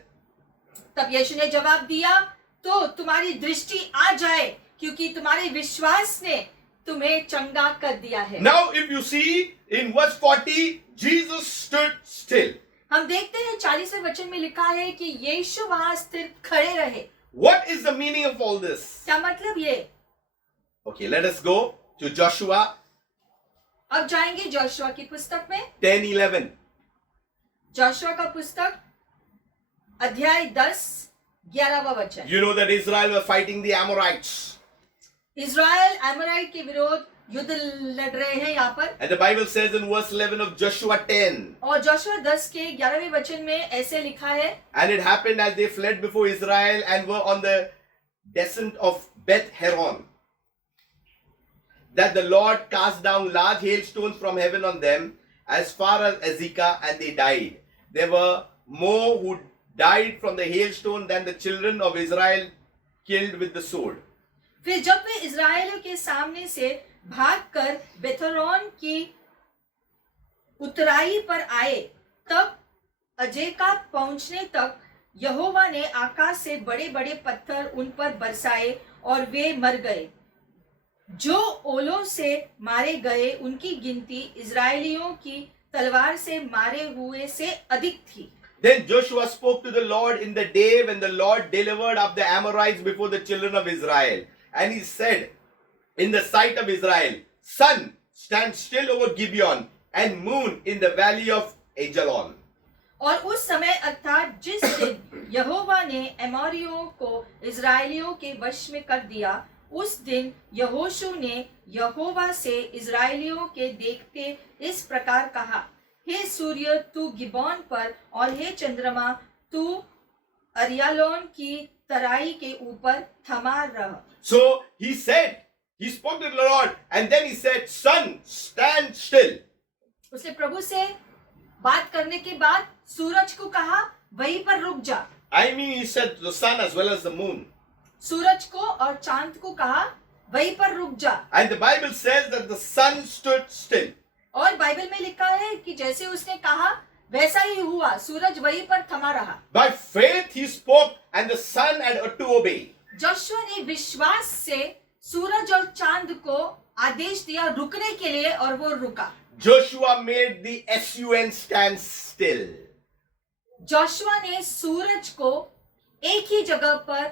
तब यीशु ने जवाब दिया तो तुम्हारी दृष्टि आ जाए क्योंकि तुम्हारे विश्वास ने तुम्हें चंगा कर दिया है। Now, if you see in verse 40, Jesus stood still. हम देखते हैं 40वें वचन में लिखा है कि यीशु वहां स्थिर खड़े रहे। What is the meaning of all this? क्या मतलब ये? Okay, let us go to Joshua अब जाएंगे जोशुआ की पुस्तक में। 10:11. जोशुआ का पुस्तक अध्याय 10-11वां वचन। You know that Israel were fighting the Amorites. Israel Amorite के विरोध युद्ध लड़ रहे हैं यहाँ पर। And the Bible says in verse 11 of Joshua 10, और जोशुआ 10 के 11वें वचन में ऐसे लिखा है And it happened as they fled before Israel and were on the descent of Beth Horon, that the Lord cast down large hailstones from heaven on them as far as Azekah, and they died. There were more who died from the hailstone than the children of Israel killed with the sword. फिर जब वे इज़राइलियों के सामने से भागकर Beth-horon की उतराई पर आए तब अजेका पहुंचने तक यहोवा ने आकाश से बड़े बड़े पत्थर उन पर बरसाए और वे मर गए। जो ओलों से मारे गए उनकी गिनती इज़राइलियों की तलवार से मारे हुए से अधिक थी। Then Joshua spoke to the Lord in the day when the Lord delivered up the Amorites before the children of Israel. And he said, in the sight of Israel, Sun, stand still over Gibeon, and moon in the valley of Ajalon. और उस समय अर्थात जिस दिन यहोवा ने एमोरियों को इज़राइलियों के वश में कर दिया उस दिन यहोशू ने यहोवा से इज़राइलियों के देखते इस प्रकार कहा, हे सूर्य तू गिबोन पर और हे चंद्रमा तू अरियालोन की तराई के ऊपर थमा रह। So he said, he spoke to the Lord, and then he said, Sun, stand still. उसने प्रभु से बात करने के बाद सूरज को कहा वहीं पर रुक जा। I mean, he said to the sun as well as the moon. सूरज को और चांद को कहा वहीं पर रुक जा। And the Bible says that the sun stood still. और बाइबल में लिखा है कि जैसे उसने कहा वैसा ही हुआ, सूरज वहीं पर थमा रहा। By faith he spoke, and the sun had to obey. Joshua ने विश्वास से सूरज और चांद को आदेश दिया रुकने के लिए और वो रुका। Joshua made the sun stand still. Joshua ने सूरज को एक ही जगह पर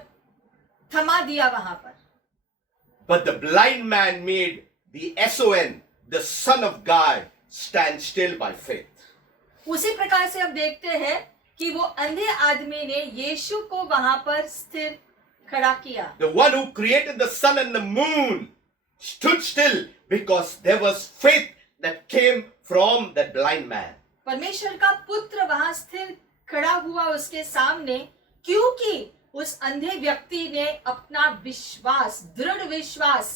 थमा दिया वहां पर। But the blind man made the son, the Son of God, stand still by faith. उसी प्रकार से हम देखते हैं कि वो अंधे आदमी ने यीशु को वहां पर स्थिर खड़ा किया। The one who created the sun and the moon stood still because there was faith that came from that blind man. परमेश्वर का पुत्र वहां स्थिर खड़ा हुआ उसके सामने क्योंकि उस अंधे व्यक्ति ने अपना विश्वास, दृढ़ विश्वास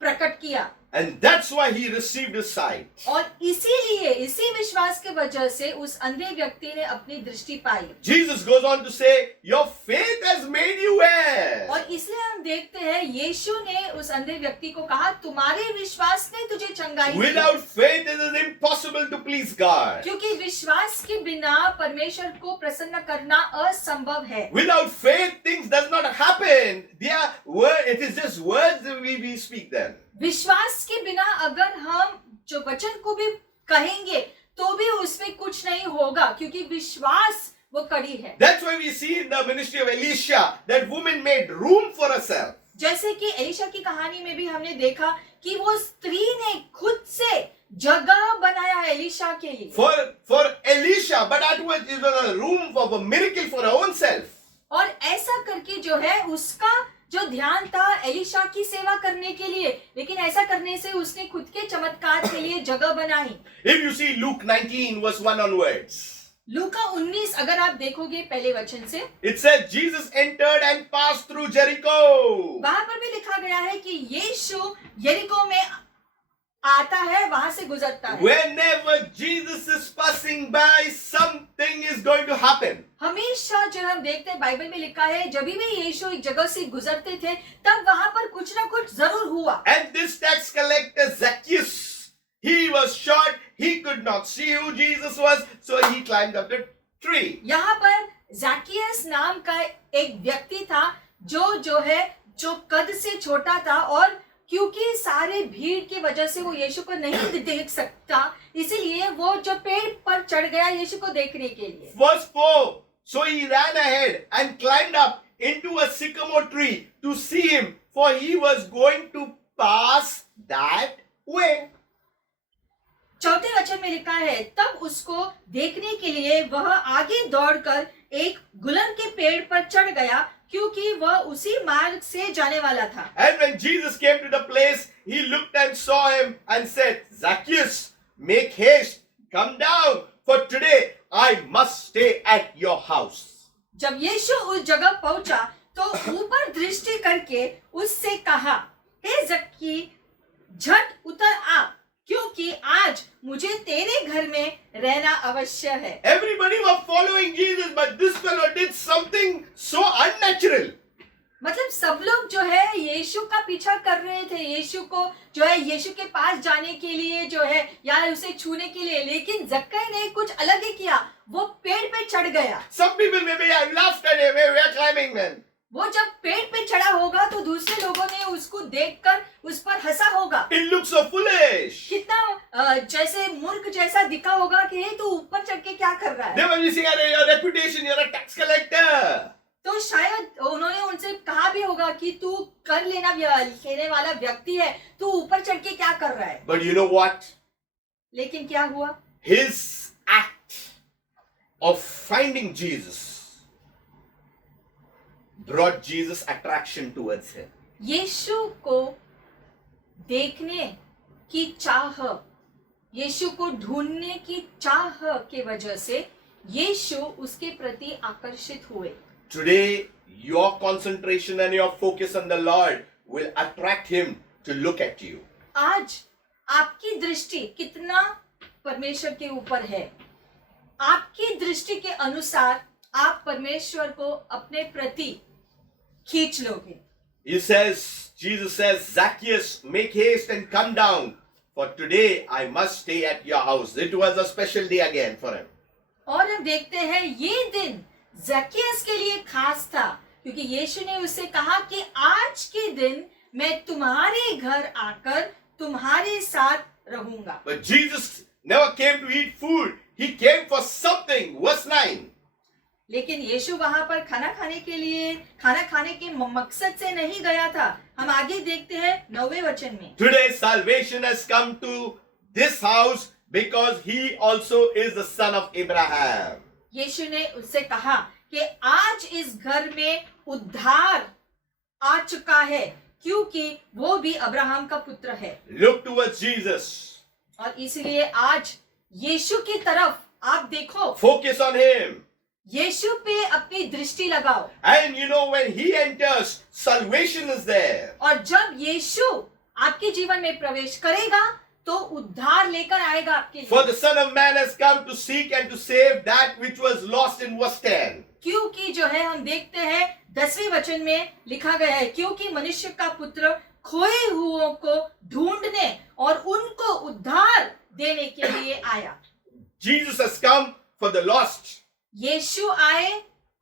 प्रकट किया। And that's why he received his sight. और इसीलिए इसी विश्वास के वजह से उस अंधे व्यक्ति ने अपनी दृष्टि पाई। Jesus goes on to say, your faith has made you well. और इसलिए हम देखते हैं यीशु ने उस अंधे व्यक्ति को कहा तुम्हारे विश्वास ने तुझे चंगाई दी। Without faith it is impossible to please God. क्योंकि विश्वास के बिना परमेश्वर को प्रसन्न करना असंभव है। Without faith things does not happen. It is just words that we speak them. विश्वास के बिना अगर हम जो वचन को भी कहेंगे तो भी उसमें कुछ नहीं होगा क्योंकि विश्वास वो कड़ी है। That's why we see in the ministry of Elisha that woman made room for herself. जैसे कि एलिशा की कहानी में भी हमने देखा कि वो स्त्री ने खुद से जगह बनाया एलिशा के लिए। For Elisha, but that was a room of a miracle for her own self. और ऐसा करके जो है उसका जो ध्यान था एलिशा की सेवा करने के लिए, लेकिन ऐसा करने से उसने खुद के चमत्कार के लिए जगह बनाई। If you see Luke 19 verse 1 onwards, लूका 19 अगर आप देखोगे पहले वचन से, it said Jesus entered and passed through Jericho. वहां पर भी लिखा गया है कि यीशु यरीको में आता है, वहां से गुजरता है। Whenever Jesus is passing by, something is going to happen. हमेशा जब हम देखते हैं बाइबल में लिखा है जब भी यीशु एक जगह से गुजरते थे तब वहां पर कुछ ना कुछ जरूर हुआ। And this tax collector Zacchaeus, he was short, he could not see who Jesus was, so he climbed up the tree. यहाँ पर ज़ाकियस नाम का एक व्यक्ति था जो कद से छोटा था और क्योंकि सारे भीड़ की वजह से वो यीशु को नहीं देख सकता, इसीलिए वो जो पेड़ पर चढ़ गया यीशु को देखने के लिए। Verse 4, so he ran ahead and climbed up into a sycamore tree to see him, for he was going to pass that way. चौथे वचन में लिखा है तब उसको देखने के लिए वह आगे दौड़कर एक गुलम के पेड़ पर चढ़ गया क्योंकि वह उसी मार्ग से जाने वाला था। And when Jesus came to the place, he looked and saw him and said, Zacchaeus, make haste, come down, for today I must stay at your house. जब यीशु उस जगह पहुंचा तो ऊपर दृष्टि करके उससे कहा, हे ज़क्की, झट उतर आ, क्योंकि आज मुझे तेरे घर में रहना अवश्य है। Everybody was following Jesus, but this fellow did something so unnatural. मतलब सब लोग जो है यीशु का पीछा कर रहे थे, यीशु को जो है यीशु के पास जाने के लिए जो है या उसे छूने के लिए, लेकिन जक्कई ने कुछ अलग ही किया, वो पेड़ पे चढ़ गया। Some people maybe have laughed at him, we are climbing man. वो जब पेड़ पे चढ़ा होगा तो दूसरे लोगों ने उसको देखकर उस पर हंसा होगा। It looks so foolish. कितना जैसे मूर्ख जैसा दिखा होगा कि ये तू ऊपर चढ़ के क्या कर रहा है। They were saying, your reputation, you're a tax collector. तो शायद उन्होंने उनसे कहा भी होगा कि तू कर लेने वाला व्यक्ति है, तू ऊपर चढ़ के क्या कर रहा है। But you know what? लेकिन क्या हुआ? His act of finding Jesus brought Jesus attraction towards him. यीशु को देखने की चाह, यीशु को ढूंढने की चाह के वजह से यीशु उसके प्रति आकर्षित हुए। Today, your concentration and your focus on the Lord will attract him to look at you. आज आपकी दृष्टि कितना परमेश्वर के ऊपर है, आपकी दृष्टि के अनुसार आप परमेश्वर को अपने प्रति खींच लोगे। Jesus says, Zacchaeus, make haste and come down, for today I must stay at your house. It was a special day again for him. और हम देखते हैं ये दिन ज़क्कियस के लिए खास था क्योंकि यीशु ने उससे कहा कि आज के दिन मैं तुम्हारे घर आकर तुम्हारे साथ रहूंगा। But Jesus never came to eat food. He came for something. Verse 9. लेकिन यीशु वहां पर खाना खाने के मकसद से नहीं गया था। हम आगे देखते हैं 9वें वचन में। Today salvation has come to this house because he also is the son of Abraham. यीशु ने उससे कहा कि आज इस घर में उद्धार आ चुका है क्योंकि वो भी अब्राहम का पुत्र है। Look towards Jesus. और इसलिए आज यीशु की तरफ आप देखो, Focus on him. यीशु पे अपनी दृष्टि लगाओ। And you know when he enters, salvation is there. और जब यीशु आपके जीवन में प्रवेश करेगा तो उद्धार लेकर आएगा आपके For लिए। the Son of Man has come to seek and to save that which was lost in verse 10. क्योंकि जो है हम देखते हैं 10वें वचन में लिखा गया है, क्योंकि मनुष्य का पुत्र खोए हुओं को ढूंढने और उनको उद्धार देने के लिए आया। Jesus has come for the lost, यीशु आए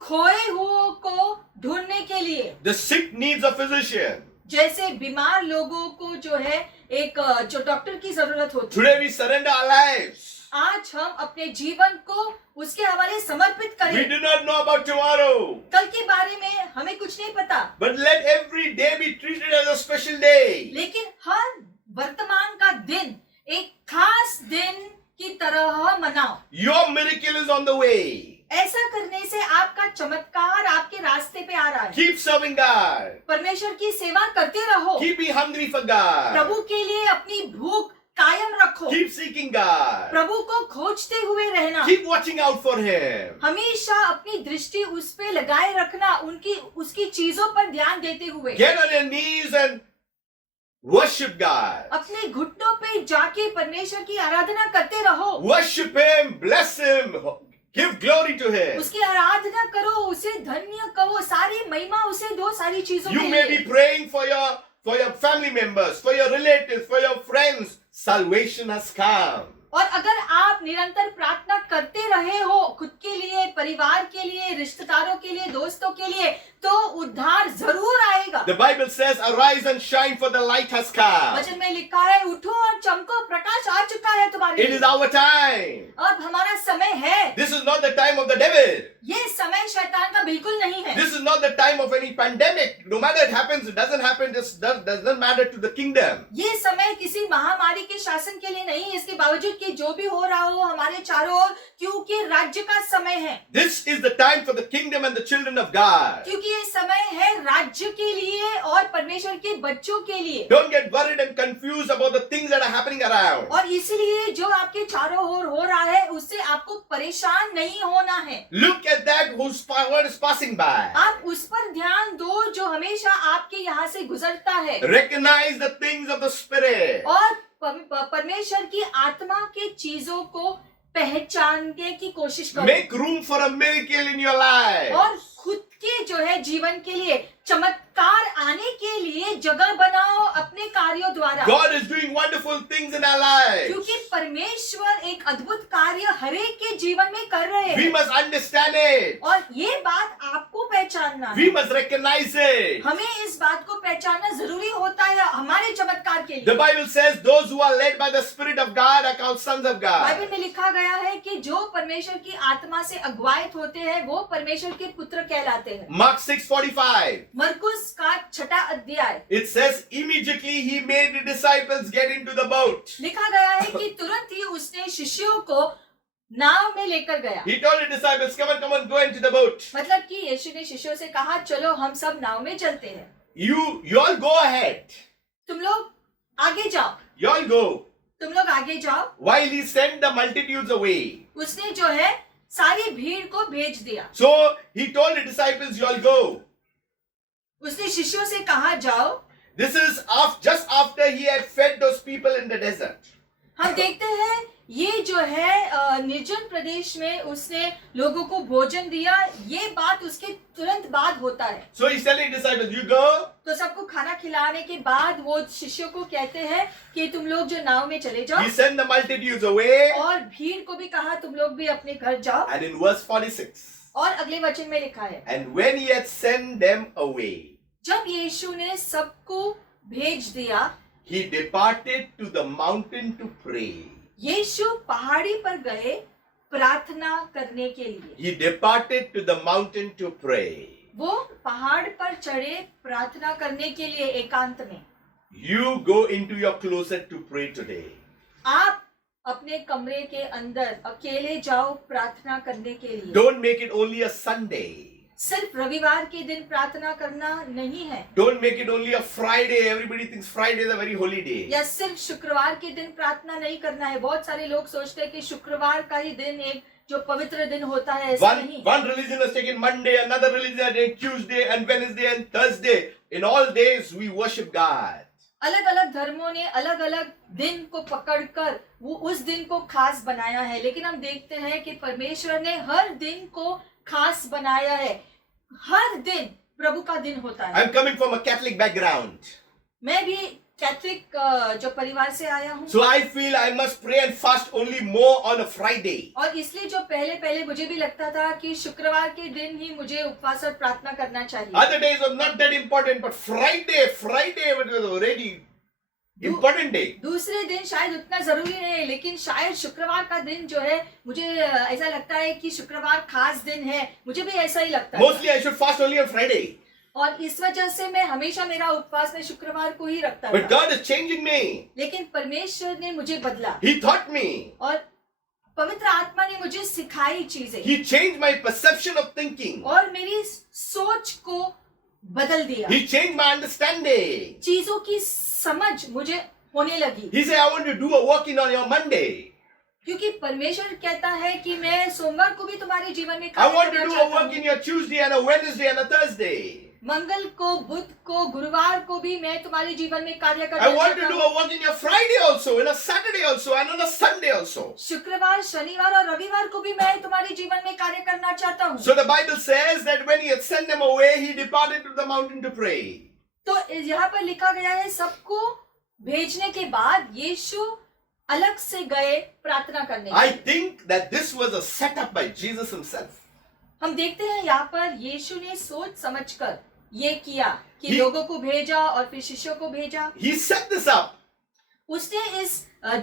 खोए हुओं को ढूंढने के लिए। the sick needs a physician. जैसे बीमार लोगों को जो है एक जो डॉक्टर की जरूरत होती है। Today we surrender our lives. आज हम अपने जीवन को उसके हवाले समर्पित We करें। do not know about tomorrow, कल के बारे में हमें कुछ नहीं पता, but let every day be treated as a special day. लेकिन हर वर्तमान का दिन एक खास दिन की तरह मनाओ। Your miracle is on the way. ऐसा करने से आपका चमत्कार आपके रास्ते पे आ रहा है। Keep serving God. परमेश्वर की सेवा करते रहो। Keep being hungry for God. प्रभु के लिए अपनी भूख कायम रखो। Keep seeking God. प्रभु को खोजते हुए रहना। Keep watching out for Him. हमेशा अपनी दृष्टि उस पे लगाए रखना, उसकी चीजों पर ध्यान देते हुए। Get on your knees and worship God. अपने घुटनों पे जाके परमेश्वर की आराधना करते रहो। Worship Him, bless Him, give glory to Him. उसकी आराधना करो, उसे धन्य कहो, सारी महिमा उसे दो, सारी चीजों You के may be लिए। praying for your family members, for your relatives, for your friends. Salvation has come. और अगर आप निरंतर प्रार्थना करते रहे हो खुद के लिए, परिवार के लिए, रिश्तेदारों के लिए, दोस्तों के लिए, तो उद्धार जरूर आएगा। The Bible says, "Arise and shine, for the light has come." वचन में लिखा है, उठो और चमको, प्रकाश आ चुका है तुम्हारे It लिए। is our time. अब हमारा समय है। This is not the time of the devil. ये समय शैतान का बिल्कुल नहीं है। This is not the time of any pandemic. No matter it happens, it doesn't happen. This doesn't matter to the kingdom. ये समय किसी महामारी के शासन के लिए नहीं, इसके बावजूद कि जो भी हो रहा हो हमारे चारों ओर, क्योंकि राज्य का समय है। This is the time for the kingdom and the children of God. क्योंकि ये समय है राज्य के लिए और परमेश्वर के बच्चों के लिए। Don't get worried and confused about the things that are happening around. और इसलिए जो आपके चारों ओर हो रहा है उससे आपको परेशान नहीं होना है। Look at that whose word is passing by. आप उस पर ध्यान दो जो हमेशा आपके यहाँ से गुजरता है। Recognize the things of the Spirit. और परमेश्वर की आत्मा के चीजों को पहचानने की कोशिश करो। Make room for a miracle in your life. और खुद के जो है जीवन के लिए चमत्कार आने के लिए जगह बनाओ अपने कार्यों द्वारा। God is doing wonderful things in our lives. क्योंकि परमेश्वर एक अद्भुत कार्य हरेक के जीवन में कर रहे We हैं। must understand it. और ये बात आपको पहचानना है। We must recognize it. हमें इस बात को पहचानना जरूरी होता है हमारे चमत्कार के The लिए। Bible says those who are led by the Spirit of God are called sons of Bible God. में लिखा गया है कि जो परमेश्वर की आत्मा से अगुवायत होते हैं वो परमेश्वर के पुत्र कहलाते हैं। Mark 6:45. मरकुस का 6वां अध्याय It says immediately he made the disciples get into the boat. लिखा गया है कि तुरंत ही उसने शिष्यों को नाव में लेकर गया। He told the disciples, come on, go into the boat. मतलब कि यीशु ने शिष्यों से कहा चलो हम सब नाव में चलते हैं। You all go ahead. तुम लोग आगे जाओ, You all go. तुम लोग आगे जाओ। While he sent the multitudes away. उसने जो है सारी भीड़ को भेज दिया। So he told the disciples, you all go. उसने शिष्यों से कहा जाओ। This is just after he had fed those people in the desert. हम देखते हैं ये जो है निर्जन प्रदेश में उसने लोगों को भोजन दिया, ये बात उसके तुरंत बाद होता है। So he's telling the disciples, you go. तो सबको खाना खिलाने के बाद वो शिष्यों को कहते हैं कि तुम लोग जो नाव में चले जाओ। He sent the multitudes away. और भीड़ को भी कहा तुम लोग भी अपने घर जाओ। And in verse 46. और अगले वचन में लिखा है, And when he had sent them away, जब यीशु ने सबको भेज दिया, he departed to the mountain to pray. यीशु पहाड़ी पर गए प्रार्थना करने के लिए। He departed to the mountain to pray. वो पहाड़ पर चढ़े प्रार्थना करने के लिए एकांत में। You go into your closet to pray today. आप अपने कमरे के अंदर अकेले जाओ प्रार्थना करने के लिए। Don't make it only a Sunday. सिर्फ रविवार के दिन प्रार्थना करना नहीं है, Don't make it only a Friday. Everybody thinks Friday is a very holy day. या सिर्फ शुक्रवार के दिन प्रार्थना नहीं करना है। बहुत सारे लोग सोचते हैं कि शुक्रवार का ही दिन एक जो पवित्र दिन होता है, ऐसा नहीं। One religion has taken Monday, another religion has taken Tuesday and Wednesday and Thursday. In all days we worship God. अलग अलग धर्मों ने अलग अलग दिन को पकड़कर वो उस दिन को खास बनाया है, लेकिन हम देखते हैं कि परमेश्वर ने हर दिन को खास बनाया है। हर दिन प्रभु का दिन होता है। I'm coming from a Catholic background. मैं भी कैथलिक जो परिवार से आया हूँ, So I feel I must pray and fast only more on a Friday. और इसलिए जो पहले मुझे भी लगता था कि शुक्रवार के दिन ही मुझे उपवास और प्रार्थना करना चाहिए। Other days were not that important, but Friday was already important day. दूसरे दिन शायद उतना जरूरी नहीं है, लेकिन शायद शुक्रवार का दिन जो है, मुझे ऐसा लगता है कि शुक्रवार खास दिन है। मुझे भी ऐसा ही लगता है। Mostly I should fast only on Friday. और इस वजह से मैं हमेशा मेरा उपवास में शुक्रवार को ही रखता But था। God is changing me. लेकिन परमेश्वर ने मुझे बदला He taught me. और पवित्र आत्मा ने मुझे सिखाई चीजें He changed my perception of thinking. और मेरी सोच को बदल दिया। He changed my understanding. चीजों की समझ मुझे होने लगी, He said, I want to do a walk-in on your Monday. क्योंकि परमेश्वर कहता है कि मैं सोमवार को भी तुम्हारे जीवन में I कार्य want to करना do a चाहता work in हूँ। your Tuesday and a Wednesday and a Thursday. मंगल को, बुध को, गुरुवार को भी मैं तुम्हारे जीवन में कार्य करना I want to चाहता do हूँ। a work in your Friday also, in a Saturday also, and on a Sunday also. शुक्रवार, शनिवार और रविवार को भी मैं तुम्हारे जीवन में कार्य करना चाहता हूँ। So the Bible says that when he had sent them away, he departed to the mountain to pray. तो यहाँ पर लिखा गया है, सबको भेजने के बाद यीशु अलग से गए प्रार्थना करने के I लिए। think that this was a setup by Jesus himself. हम देखते हैं यहाँ पर यीशु ने सोच समझकर ये किया कि He- लोगों को भेजा और फिर शिष्यों को भेजा। He set this up. उसने इस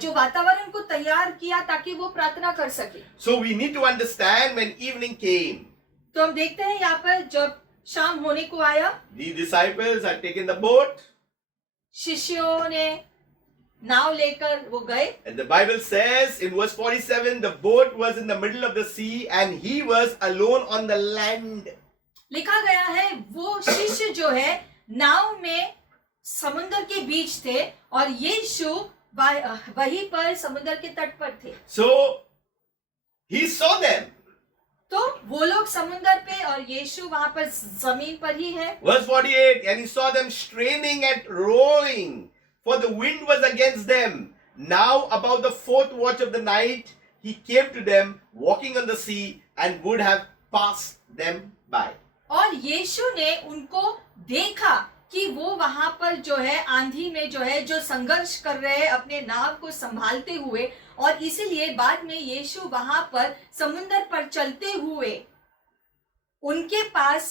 जो वातावरण को तैयार किया ताकि वो प्रार्थना कर सके। So we need to understand when evening came, तो हम देखते हैं यहाँ पर जब शाम होने को आया, the disciples had taken the boat, शिष्यों ने नाव लेकर वो गए। and the Bible says in verse 47, the boat was in the middle of the sea and he was alone on the land. लिखा गया है वो शिष्य जो है नाव में समुद्र के बीच थे और यीशु वहीं पर समुद्र के तट पर थे। So he saw them. तो वो लोग समुद्र पे और यीशु वहां पर जमीन पर ही है। Verse 48, and he saw them straining and rowing, for the wind was against them. Now about the fourth watch of the night, he came to them, walking on the sea, and would have passed them by. और यीशु ने उनको देखा कि वो वहां पर जो है आंधी में जो है जो संघर्ष कर रहे हैं अपने नाव को संभालते हुए, और इसीलिए बाद में यीशु वहां पर समुद्र पर चलते हुए उनके पास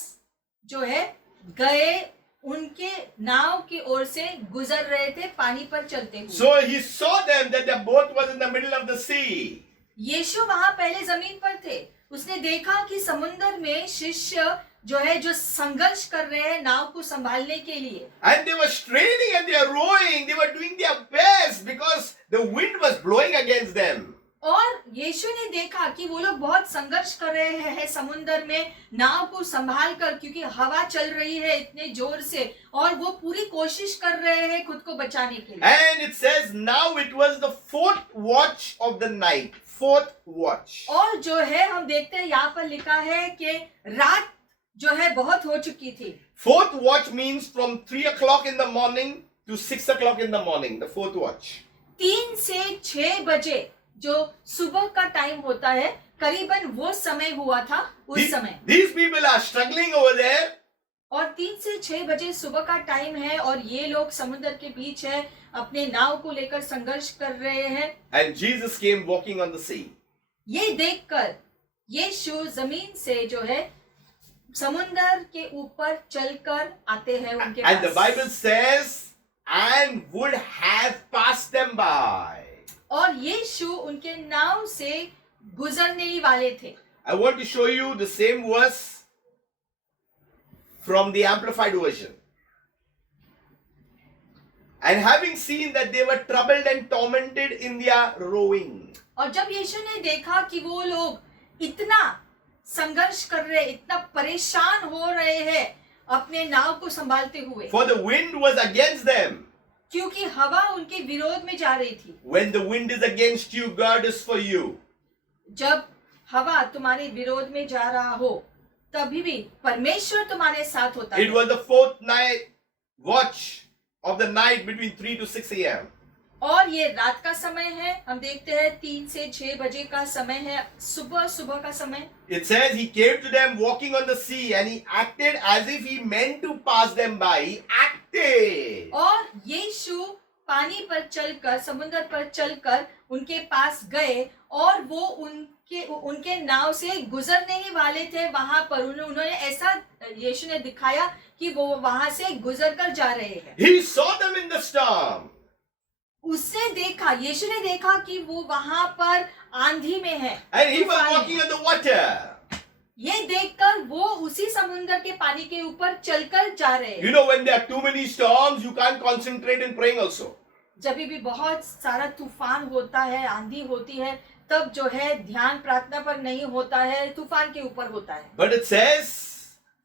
जो है गए, उनके नाव की ओर से गुजर रहे थे पानी पर चलते हुए। So he saw them that the boat was in the middle of the sea. यीशु वहां पहले जमीन पर थे, उसने देखा कि समुद्र में शिष्य जो है जो संघर्ष कर रहे हैं नाव को संभालने के लिए, And they were straining and they were rowing. They were doing their best because the wind was blowing against them. और यीशु ने देखा कि वो लोग बहुत संघर्ष कर रहे हैं समुद्र में नाव को संभाल कर, क्योंकि हवा चल रही है इतने जोर से और वो पूरी कोशिश कर रहे हैं खुद को बचाने के लिए। And it says now it was the fourth watch of the night. Fourth watch. और जो है हम देखते हैं यहाँ पर लिखा है कि रात जो है बहुत हो चुकी थी। Fourth watch means from 3 o'clock in the morning to 6 o'clock in the morning. The fourth watch. 3 से 6 बजे जो सुबह का टाइम होता है, करीबन वो समय हुआ था उस समय। These people are struggling over there. और 3 से 6 बजे सुबह का टाइम है और ये लोग समुद्र के बीच है, अपने नाव को लेकर संघर्ष कर रहे हैं। And Jesus came walking on the sea. ये देखकर यीशु जमीन से जो है समुद्र के ऊपर चलकर आते हैं उनके And the pass. Bible says, and would have passed them by. और यीशु उनके नाव से गुजरने ही वाले थे। I want to show you the same verse from the Amplified Version. And having seen that they were troubled and tormented in their rowing. और जब यीशु ने देखा कि वो लोग इतना संघर्ष कर रहे, इतना परेशान हो रहे हैं अपने नाव को संभालते हुए, For the wind was against them. क्योंकि हवा उनके विरोध में जा रही थी। When the wind is against you, God is for you. जब हवा तुम्हारे विरोध में जा रहा हो, तभी भी परमेश्वर तुम्हारे साथ होता It है। was the fourth night watch. of the night between 3 to 6 a.m. और ये रात का समय है, हम देखते हैं 3 से 6 बजे का समय है, सुबह का समय। It says he came to them walking on the sea and he acted as if he meant to pass them by. He acted. और यीशु पानी पर चलकर, समुद्र पर चलकर उनके पास गए और वो उनके नाव से गुजरने ही वाले थे वहां पर। उन्होंने ऐसा, यीशु ने दिखाया कि वो वहां से गुजर कर जा रहे हैं। He saw them in the storm. उसने देखा, यीशु ने देखा कि वो वहां पर आंधी में है And he was तूफान में। walking on the water. ये देखकर वो उसी समुद्र के पानी के ऊपर चलकर जा रहे हैं। You know, when there are too many storms, you can't concentrate in praying also. जब भी बहुत सारा तूफान होता है, आंधी होती है, तब जो है ध्यान प्रार्थना पर नहीं होता है, तूफान के ऊपर होता है। But it says,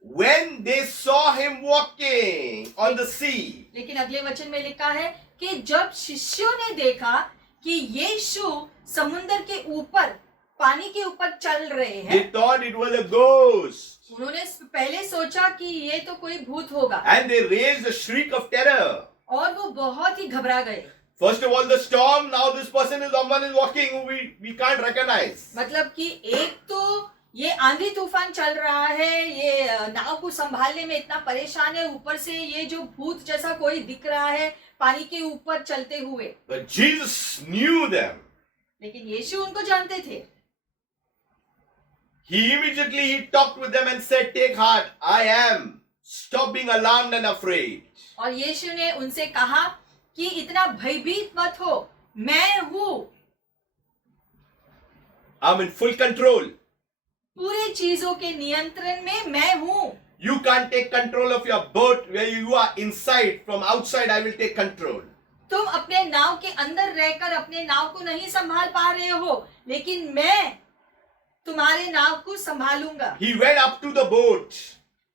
when they saw him walking on the sea, लेकिन अगले वचन में लिखा है कि जब शिष्यों ने देखा कि यीशु समुद्र के ऊपर, पानी के ऊपर चल रहे they हैं, thought it was a ghost. उन्होंने पहले सोचा कि ये तो कोई भूत होगा And they raised a shriek of terror. और वो बहुत ही घबरा गए। First of all, the storm, now this person is someone is walking who we can't recognize. मतलब कि एक तो ये आंधी तूफान चल रहा है, ये नाव को संभालने में इतना परेशान है, ऊपर से ये जो भूत जैसा कोई दिख रहा है पानी के ऊपर चलते हुए। But Jesus knew them. लेकिन यीशु उनको जानते थे। He immediately talked with them and said, "Take heart, I am. Stop being alarmed and afraid." और यीशु ने उनसे कहा कि इतना भयभीत मत हो, मैं हूँ, I'm in full control. पूरी चीजों के नियंत्रण में मैं हूँ। You can't take control of your boat where you are inside. From outside, I will take control. तुम अपने नाव के अंदर रहकर अपने नाव को नहीं संभाल पा रहे हो, लेकिन मैं तुम्हारे नाव को संभालूंगा। He went up to the boat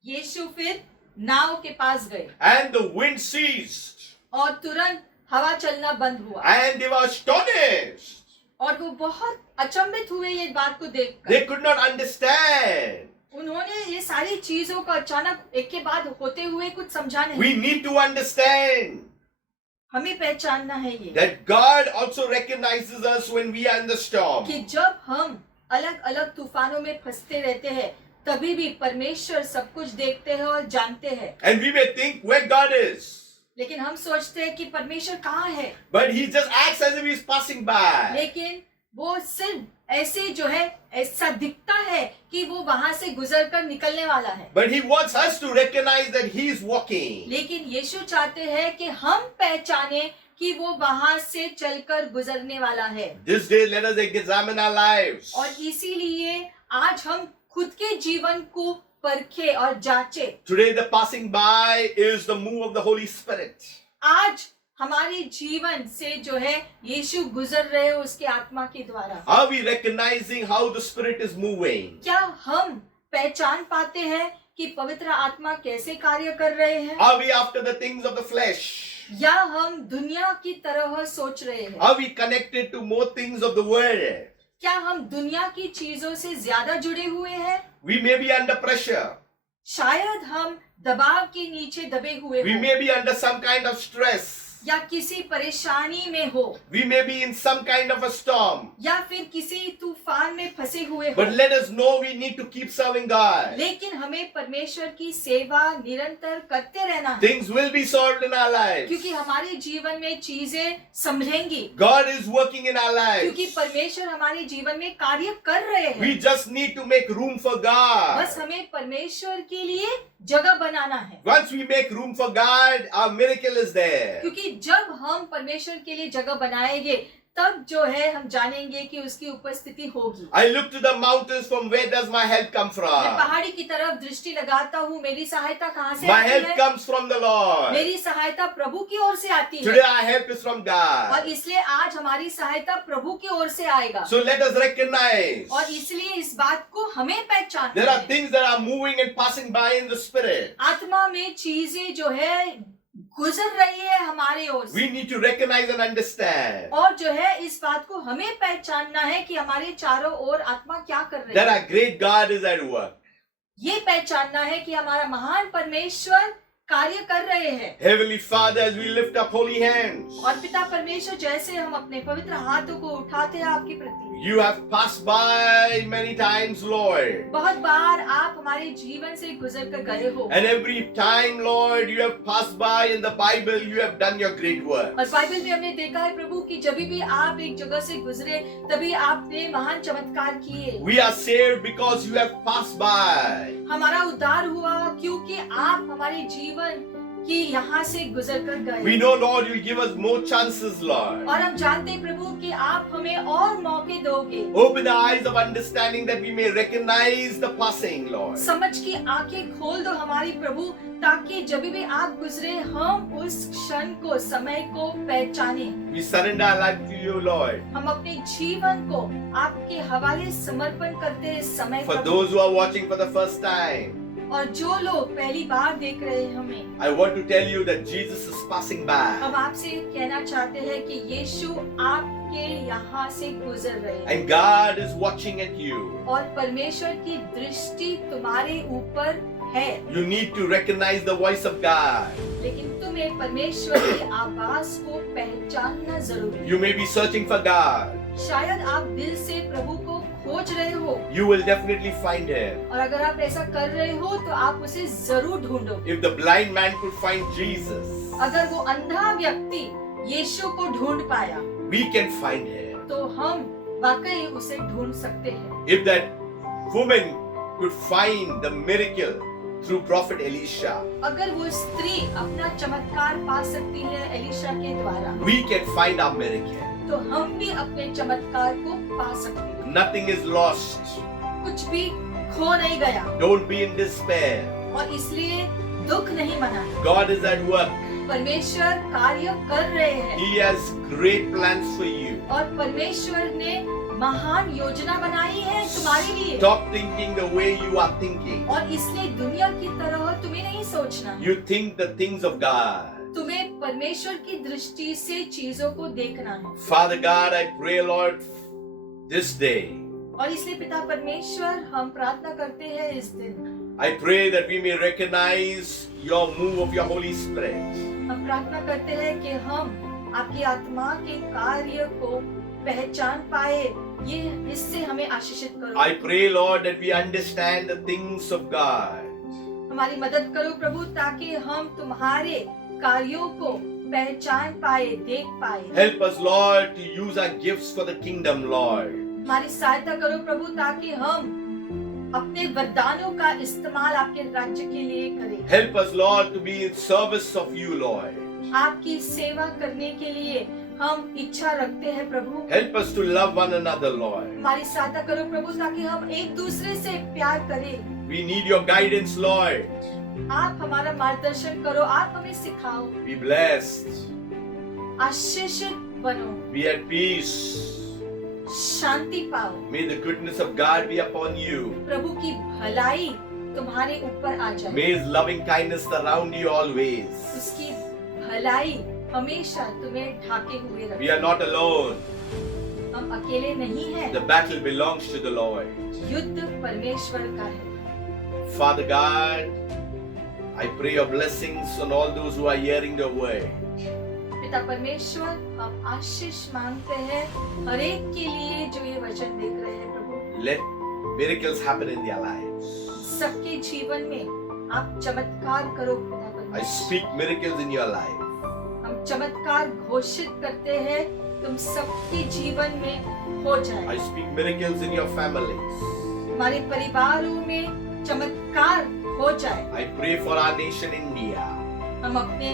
यीशु फिर नाव के पास गए and the wind ceased. और तुरंत हवा चलना बंद हुआ And they were astonished. और वो बहुत अचंभित हुए ये बात को देखकर। They could not understand. उन्होंने ये सारी चीजों को अचानक एक के बाद होते हुए कुछ समझा नहीं। We need to understand हमें पहचानना है ये that God also recognizes us when we are in the storm. कि जब हम अलग अलग तूफानों में फंसते रहते हैं, तभी भी परमेश्वर सब कुछ देखते हैं और जानते हैं। And we may think where God is. लेकिन हम सोचते हैं कि परमेश्वर कहाँ है, But he just acts as if he is passing by. लेकिन वो सिर्फ ऐसे जो है ऐसा दिखता है कि वो वहां से गुजर कर निकलने वाला है। But he wants us to recognize that he is walking. लेकिन यीशु चाहते हैं कि हम पहचाने कि वो वहां से चलकर गुजरने वाला है। This day, let us examine our lives. और इसीलिए आज हम खुद के जीवन को परखे और जांचे। Today, the passing by is the move of the Holy Spirit. आज हमारे जीवन से जो है यीशु गुजर रहे हैं उसके आत्मा के द्वारा। Are we recognizing how the Spirit is moving? क्या हम पहचान पाते हैं कि पवित्र आत्मा कैसे कार्य कर रहे हैं? Are we after the things of the flesh? या हम दुनिया की तरह सोच रहे हैं? Are we connected to more things of the world? क्या हम दुनिया की चीजों से ज्यादा जुड़े हुए हैं? We may be under pressure. शायद हम दबाव के नीचे दबे हुए We हो may be under some kind of stress. या किसी परेशानी में हो We may be in some kind of a storm. या फिर किसी तूफान में फंसे हुए हो। But let us know we need to keep serving God. लेकिन हमें परमेश्वर की सेवा निरंतर करते रहना है, Things will be solved in our lives. क्योंकि हमारे जीवन में चीजें संभलेंगी, God is working in our क्योंकि lives. परमेश्वर हमारे जीवन में कार्य कर रहे हैं। We just need to make room for बस God. हमें परमेश्वर के लिए जगह बनाना है, Once we make room for God, our miracle is there. क्योंकि जब हम परमेश्वर के लिए जगह बनाएंगे तब जो है हम जानेंगे कि उसकी उपस्थिति होगी। I look to the mountains, from where does my help come मैं from? पहाड़ी की तरफ दृष्टि लगाता हूँ, मेरी सहायता कहाँ से My आती help है? comes from the Lord. मेरी सहायता प्रभु की ओर से आती Today है our help is from और God. इसलिए आज हमारी सहायता प्रभु की ओर से आएगा। So let us recognize और इसलिए इस बात को हमें पहचानना there are है। things that are moving and passing by in the spirit. आत्मा में चीजें जो है गुजर रही है हमारे ओर से, We need to recognize and understand. और जो है इस बात को हमें पहचानना है कि हमारे चारों ओर आत्मा क्या कर रही That है। our great God is at work. ये पहचानना है कि हमारा महान परमेश्वर कार्य कर रहे हैं। Heavenly Father, as we lift up holy hands, और पिता परमेश्वर, जैसे हम अपने पवित्र हाथों को उठाते हैं आपकी प्रति, you have passed by many times, Lord. बहुत बार आप हमारे जीवन से गुजर कर गए हो, And every time, Lord, you have passed by in the Bible, you have done your great work. और बाइबल में हमने देखा है प्रभु कि जब भी आप एक जगह से गुजरे तभी आपने महान चमत्कार किए। We are saved because you have passed by. हमारा उद्धार हुआ क्योंकि आप हमारे जीवन की यहाँ से गुजर कर We गए। know, Lord, you will give us more chances, Lord. और हम जानते हैं प्रभु कि आप हमें और मौके दोगे। Open the eyes of understanding that we may recognize the passing, Lord. समझ की आंखें खोल दो हमारी प्रभु, ताकि जब भी आप गुजरे हम उस क्षण को, समय को पहचाने। We surrender our life to you, Lord. हम अपने जीवन को आपके हवाले समर्पण करते हैं इस समय For Prabhu. those who are watching for the first time, और जो लोग पहली बार देख रहे हैं हमें, I want to tell you that Jesus is passing हम by. आपसे कहना चाहते हैं कि यीशु आपके यहाँ से गुजर रहे हैं And God is watching at you. और परमेश्वर की दृष्टि तुम्हारे ऊपर है। You need to recognize the voice of God. लेकिन तुम्हें परमेश्वर की आवाज को पहचानना जरूरी है। You may be searching for God. शायद आप दिल से प्रभु को खोज रहे हो, You will definitely find Him. और अगर आप ऐसा कर रहे हो तो आप उसे जरूर ढूंढोगे। If the blind man could find Jesus, अगर वो अंधा व्यक्ति यीशु को ढूंढ पाया we can find Him. तो हम वाकई उसे ढूंढ सकते हैं। If that woman could find the miracle through prophet Elisha, अगर वो स्त्री अपना चमत्कार पा सकती है एलिशा के द्वारा, we can find our miracle. तो हम भी अपने चमत्कार को पा सकते हैं। Nothing is lost. कुछ भी खो नहीं गया Don't be in despair. और इसलिए दुख नहीं मनाना। God is at work. परमेश्वर कार्य कर रहे हैं He has great plans for you. और परमेश्वर ने महान योजना बनाई है तुम्हारे लिए। Stop thinking the way you are thinking. और इसलिए दुनिया की तरह तुम्हें नहीं सोचना, You think the things of God. तुम्हें परमेश्वर की दृष्टि से चीजों को देखना है। Father God, I pray, Lord, this day, और इसलिए पिता परमेश्वर, हम प्रार्थना करते हैं इस दिन, I pray that we may recognize your move of your Holy Spirit. हम प्रार्थना करते हैं कि हम आपकी आत्मा के कार्य को पहचान पाए। ये इससे हमें आशीषित करो। I pray, Lord, that we understand the things of God. हमारी मदद करो प्रभु, ताकि हम तुम्हारे कार्यों को पहचान पाए, देख पाए। Help us, Lord, to use our gifts for the kingdom, Lord. हमारी सहायता करो प्रभु, ताकि हम अपने वरदानों का इस्तेमाल आपके राज्य के लिए करें। Help us, Lord, to be in service of you, Lord. आपकी सेवा करने के लिए हम इच्छा रखते हैं प्रभु। Help us to love one another, Lord. हमारी सहायता करो प्रभु, ताकि हम एक दूसरे से प्यार करें। We need your guidance, Lord. आप हमारा मार्गदर्शन करो, आप हमें सिखाओ। Be blessed. आशीषित बनो, Be at peace. शांति पाओ। May the goodness of God be upon you. प्रभु की भलाई तुम्हारे ऊपर आ जाए। May His loving kindness surround you always. उसकी भलाई हमेशा तुम्हें ढाके हुए We रखे। are not alone. हम अकेले नहीं हैं। The battle belongs to the Lord. युद्ध परमेश्वर का है। Father God, I pray your blessings on all those who are hearing the word. पिता परमेश्वर, हम आशीष मांगते हैं हर एक के लिए जो ये वचन देख रहे हैं प्रभु। Let miracles happen in their lives. सबके जीवन में आप चमत्कार करो पिता I परमेश्वर। speak miracles in your life. हम चमत्कार घोषित करते हैं तुम सबके जीवन में हो जाए। I speak miracles in your families. हमारे परिवारों में चमत्कार हो जाए। I pray for our nation India. हम अपने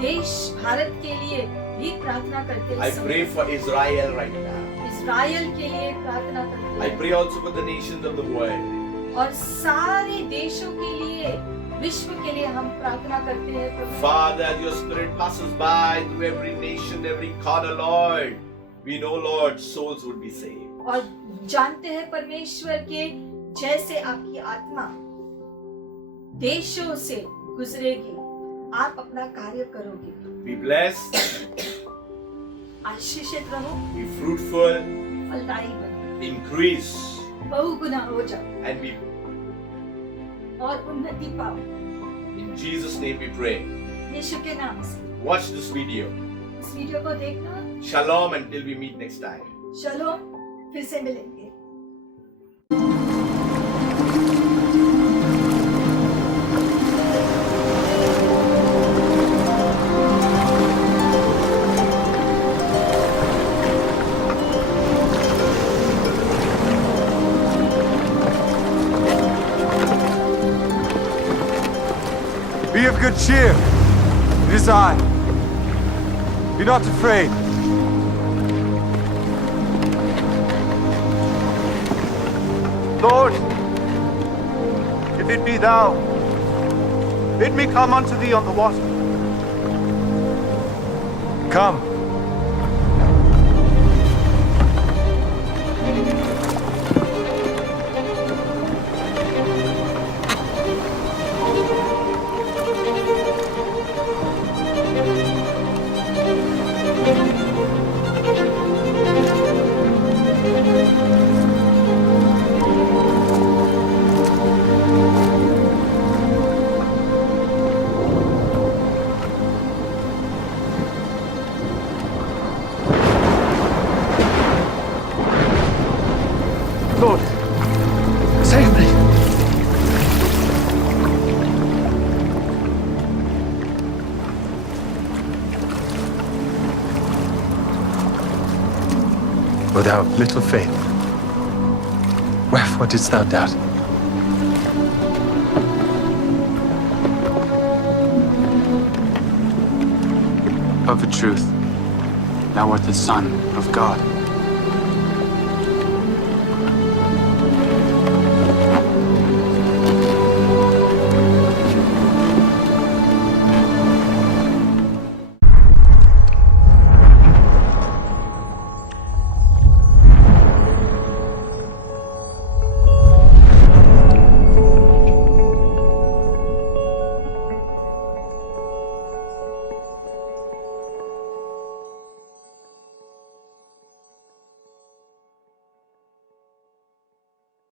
देश भारत के लिए भी प्रार्थना करते I हैं। pray for Israel right now. Israel के लिए प्रार्थना करते I हैं pray also for the nations of the world. और सारे देशों के लिए, विश्व के लिए हम प्रार्थना करते हैं प्रभु। Father, as your spirit passes by through every nation, every corner, Lord, we know, Lord, souls would be saved. और जानते हैं परमेश्वर के जैसे आपकी आत्मा देशों से गुजरेगी, आप अपना कार्य करोगे। Be blessed, आशीषित रहो, be fruitful, फलदायी बनो, increase, बहुगुना हो जाओ and be और उन्नति पाओ। in In Jesus' name we pray. यीशु के नाम से Watch this video. इस वीडियो को देखना। Shalom until we meet next time. चलो फिर से मिलेंगे। Be of good cheer. It is I. Be not afraid. Lord, if it be thou, bid me come unto thee on the water. Come. Lord, save me. O thou of little faith, wherefore didst thou doubt? Of a truth, thou art the Son of God.